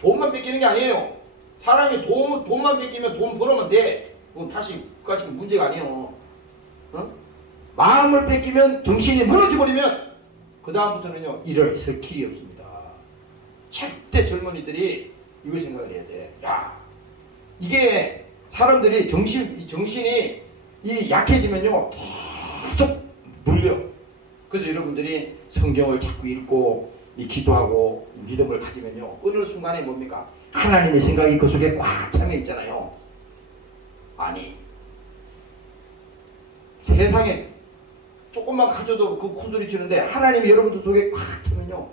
돈만 뺏기는 게 아니에요. 사람이 돈만 뺏기면 돈 벌으면 돼. 그건 다시 그까지 문제가 아니에요. 마음을 뺏기면, 정신이 무너져버리면 그 다음부터는요 일을 쓸 길이 없습니다. 절대 젊은이들이 이걸 생각을 해야 돼. 이게 사람들이 정신이 이 약해지면요 계속 물려. 그래서 여러분들이 성경을 자꾸 읽고 기도하고 믿음을 가지면요 어느 순간에 뭡니까? 하나님의 생각이 그 속에 꽉 차며 있잖아요. 아니, 세상에 조금만 가져도 그 큰소리 치는데 하나님이 여러분들 속에 꽉 차면요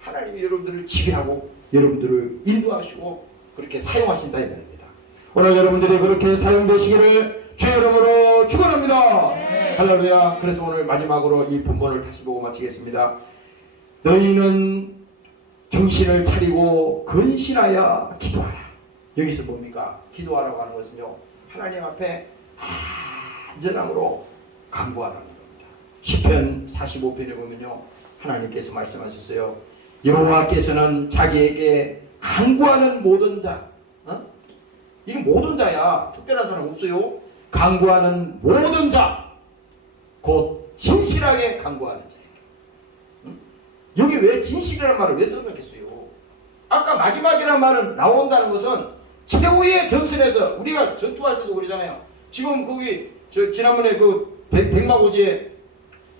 하나님이 여러분들을 지배하고 여러분들을 인도하시고 그렇게 사용하신다 이 말입니다. 오늘 여러분들이 그렇게 사용되시기를 주의 이름으로 축원합니다. 네. 할렐루야. 그래서 오늘 마지막으로 이 본문을 다시 보고 마치겠습니다. 너희는 정신을 차리고 근신하여 기도하라. 여기서 뭡니까? 기도하라고 하는 것은요 하나님 앞에 안전함으로 간구하라는 겁니다. 시편 45편에 보면요 하나님께서 말씀하셨어요. 여호와께서는 자기에게 간구하는 모든 자, 이게 모든 자야. 특별한 사람 없어요. 간구하는 모든 자, 곧 진실하게 간구하는 자예요. 여기 왜 진실이라는 말을 왜 써놓겠어요? 아까 마지막이라는 말은 나온다는 것은 최후의 전선에서 우리가 전투할 때도 그러잖아요. 지금 거기 지난번에 그 백마고지에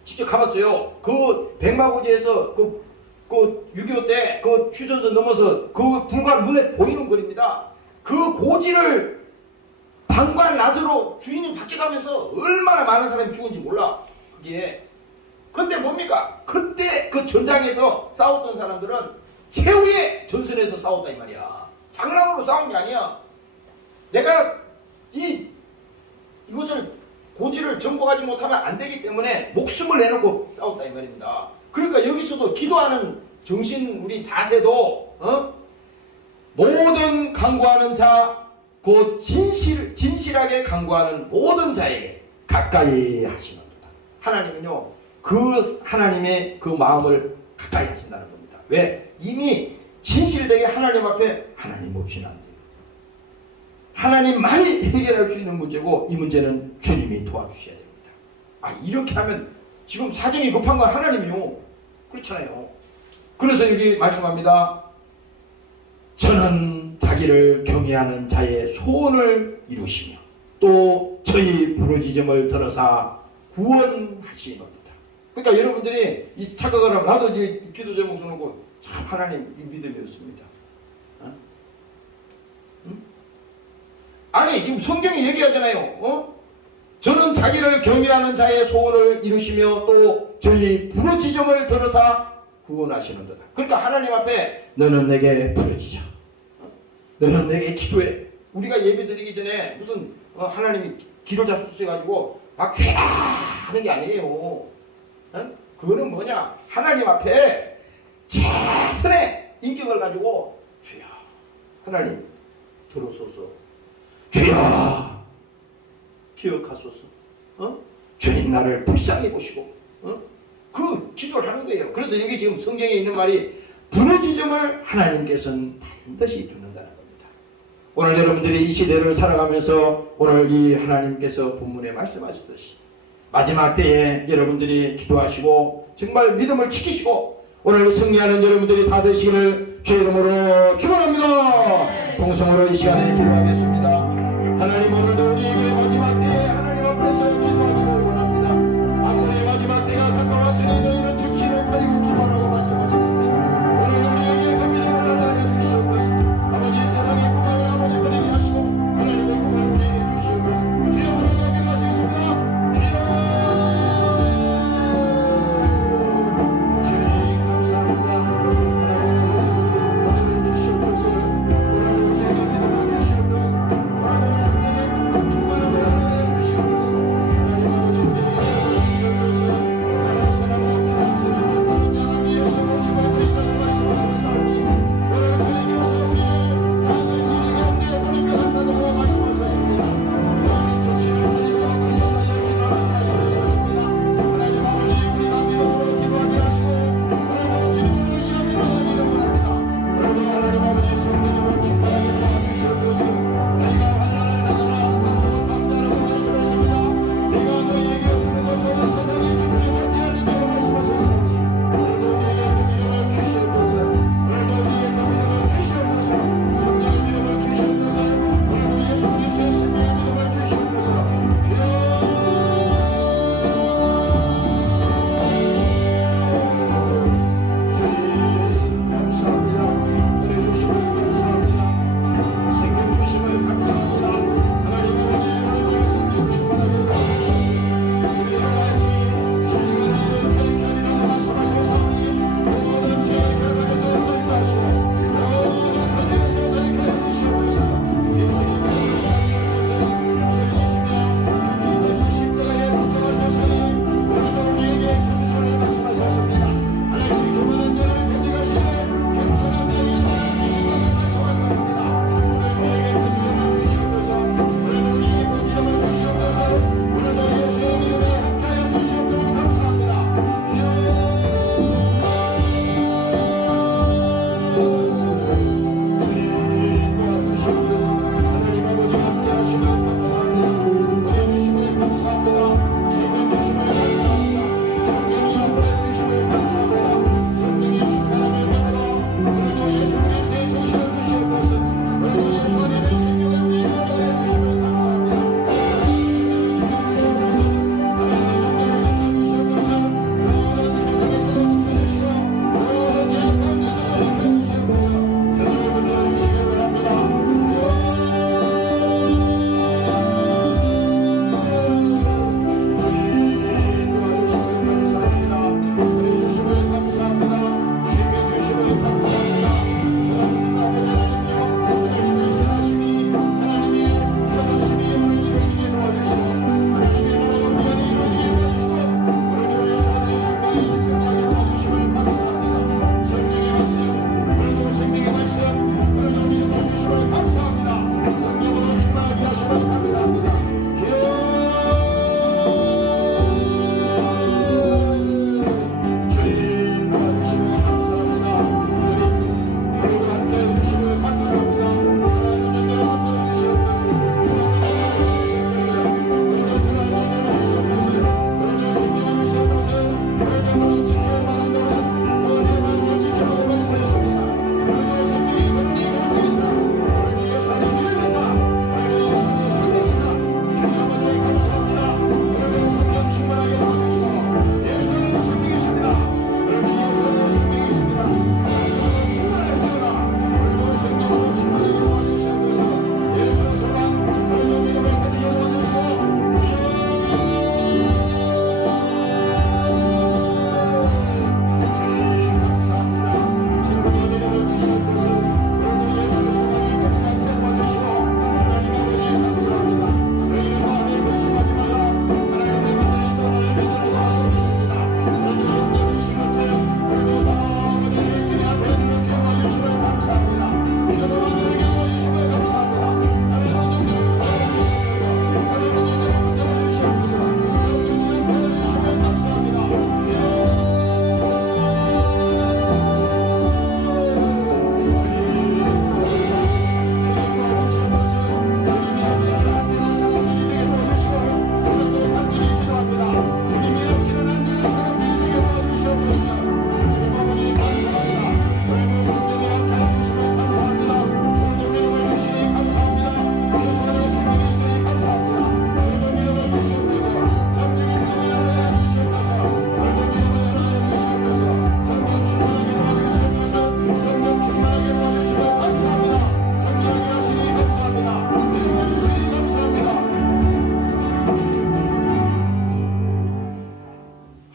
직접 가봤어요. 그 백마고지에서 그 6.25 때 그 휴전선 넘어서 그 불과 눈에 보이는 거리입니다. 그 고지를 방관 낮으로 주인이 바뀌어가면서 얼마나 많은 사람이 죽은지 몰라. 그게. 근데 뭡니까? 그때 그 전장에서 싸웠던 사람들은 최후의 전선에서 싸웠다 이 말이야. 장난으로 싸운 게 아니야. 내가 이것을 고지를 정복하지 못하면 안 되기 때문에 목숨을 내놓고 싸웠다 이 말입니다. 그러니까 여기서도 기도하는 정신 우리 자세도 모든 간구하는 자 그 진실하게 간구하는 모든 자에게 가까이 하시는도다. 하나님은요, 그 하나님의 그 마음을 가까이 하신다는 겁니다. 왜? 이미 진실되게 하나님 앞에 하나님 없이는 안 돼요. 하나님만이 해결할 수 있는 문제고, 이 문제는 주님이 도와주셔야 됩니다. 이렇게 하면 지금 사정이 급한 건 하나님이요. 그렇잖아요. 그래서 여기 말씀합니다. 저는 자기를 경외하는 자의 소원을 이루시며 또 저희 부르짖음을 들어사 구원하시노라. 그러니까 여러분들이 이 착각을 하면, 나도 이제 기도 제목 써놓고 참 하나님 이 믿음이 없습니다. 아니 지금 성경이 얘기하잖아요. 저는 자기를 경외하는 자의 소원을 이루시며 또 저희 부르짖음을 들어사 구원하시는도다. 그러니까 하나님 앞에 너는 내게 부르짖어, 너는 내게 기도해. 우리가 예배 드리기 전에 무슨 하나님이 기도 잡수셔가지고 막 쥐야 하는 게 아니에요. 그거는 뭐냐, 하나님 앞에 최선의 인격을 가지고 주여 하나님 들어소서, 주여 기억하소서, 주님 나를 불쌍히 보시고, 그 기도를 하는 거예요. 그래서 여기 지금 성경에 있는 말이 부르짖음을 하나님께서는 반드시 듣는다는 겁니다. 오늘 여러분들이 이 시대를 살아가면서 오늘 이 하나님께서 본문에 말씀하셨듯이 마지막 때에 여러분들이 기도하시고 정말 믿음을 지키시고 오늘 승리하는 여러분들이 다 되시기를 주의 이름으로 축원합니다. 동성으로 이 시간에 기도하겠습니다. 하나님, 오늘도 우리에게 마지막 때에 하나님 앞에서 기도하기를 원합니다. 아무리 마지막 때가 가까웠으니 너희는 정신을 차리고 기도하라고 말씀하셨습니다. 오늘 우리에게 그 믿음을 나타내 주시옵소서. 아버지, 세상의 꿈을 아버지 버리게 하시고 하나님의 꿈을 우리에게 주시옵소서. 주여 부르짖어 기도하시겠습니다. 주님 감사합니다. 하나님 주시옵소서. 오늘 우리에게 믿음을 주시옵소서. 하나님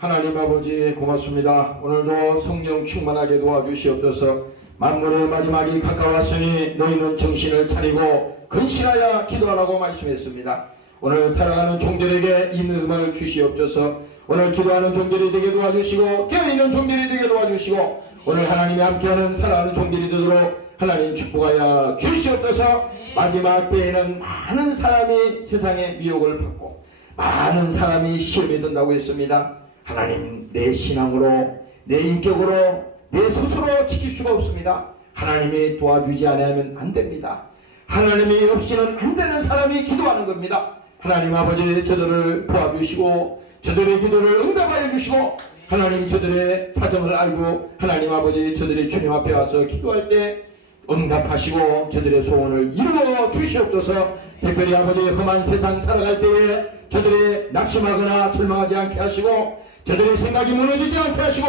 하나님 아버지 고맙습니다. 오늘도 성령 충만하게 도와주시옵소서. 만물의 마지막이 가까웠으니 너희는 정신을 차리고 근신하여 기도하라고 말씀했습니다. 오늘 사랑하는 종들에게 이 믿음을 주시옵소서. 오늘 기도하는 종들이 되게 도와주시고 깨어있는 종들이 되게 도와주시고 오늘 하나님이 함께하는 사랑하는 종들이 되도록 하나님 축복하여 주시옵소서. 마지막 때에는 많은 사람이 세상의 미혹을 받고 많은 사람이 시험에 든다고 했습니다. 하나님, 내 신앙으로 내 인격으로 내 스스로 지킬 수가 없습니다. 하나님이 도와주지 않으면 안 됩니다. 하나님이 없이는 안 되는 사람이 기도하는 겁니다. 하나님 아버지, 저들을 도와주시고 저들의 기도를 응답하여 주시고 하나님, 저들의 사정을 알고 하나님 아버지, 저들이 주님 앞에 와서 기도할 때 응답하시고 저들의 소원을 이루어 주시옵소서. 특별히 아버지, 험한 세상 살아갈 때에 저들이 낙심하거나 절망하지 않게 하시고 저들의 생각이 무너지지 않게 하시고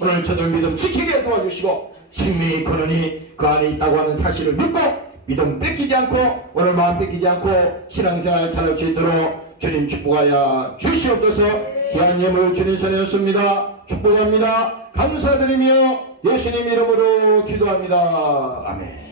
오늘 저들 믿음 지키게 도와주시고 생명의 근원이 그 안에 있다고 하는 사실을 믿고 믿음 뺏기지 않고 오늘 마음 뺏기지 않고 신앙생활 잘할 수 있도록 주님 축복하여 주시옵소서. 귀한 예물 주님 손에 얹습니다. 축복합니다. 감사드리며 예수님 이름으로 기도합니다. 아멘.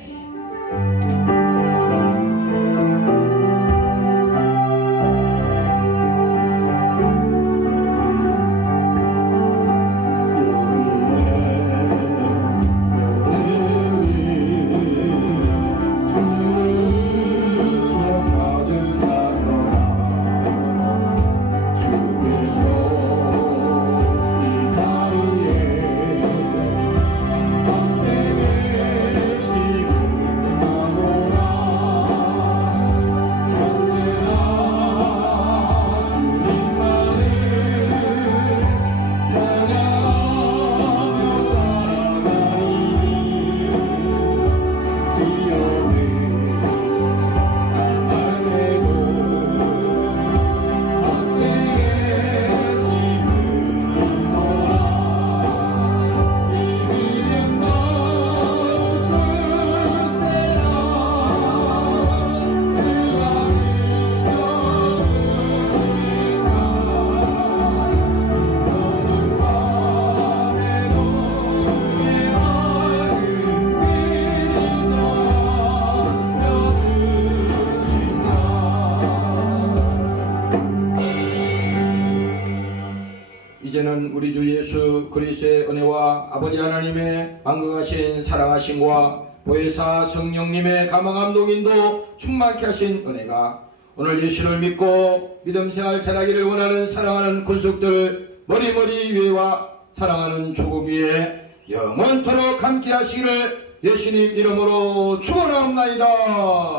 이제는 우리 주 예수 그리스도의 은혜와 아버지 하나님의 만극하신 사랑하심과 보혜사 성령님의 감화감 동인도 충만케 하신 은혜가 오늘 예수를 믿고 믿음생활 잘하기를 원하는 사랑하는 권속들 머리머리 위에와 사랑하는 조국 위에 영원토록 함께 하시기를 예수님 이름으로 축원합니다.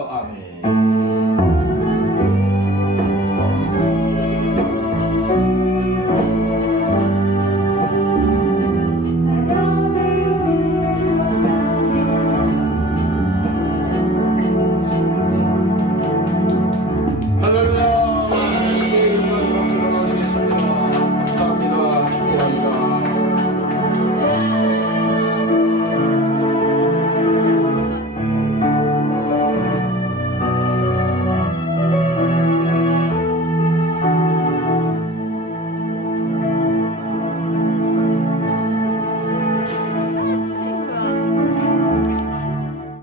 아멘.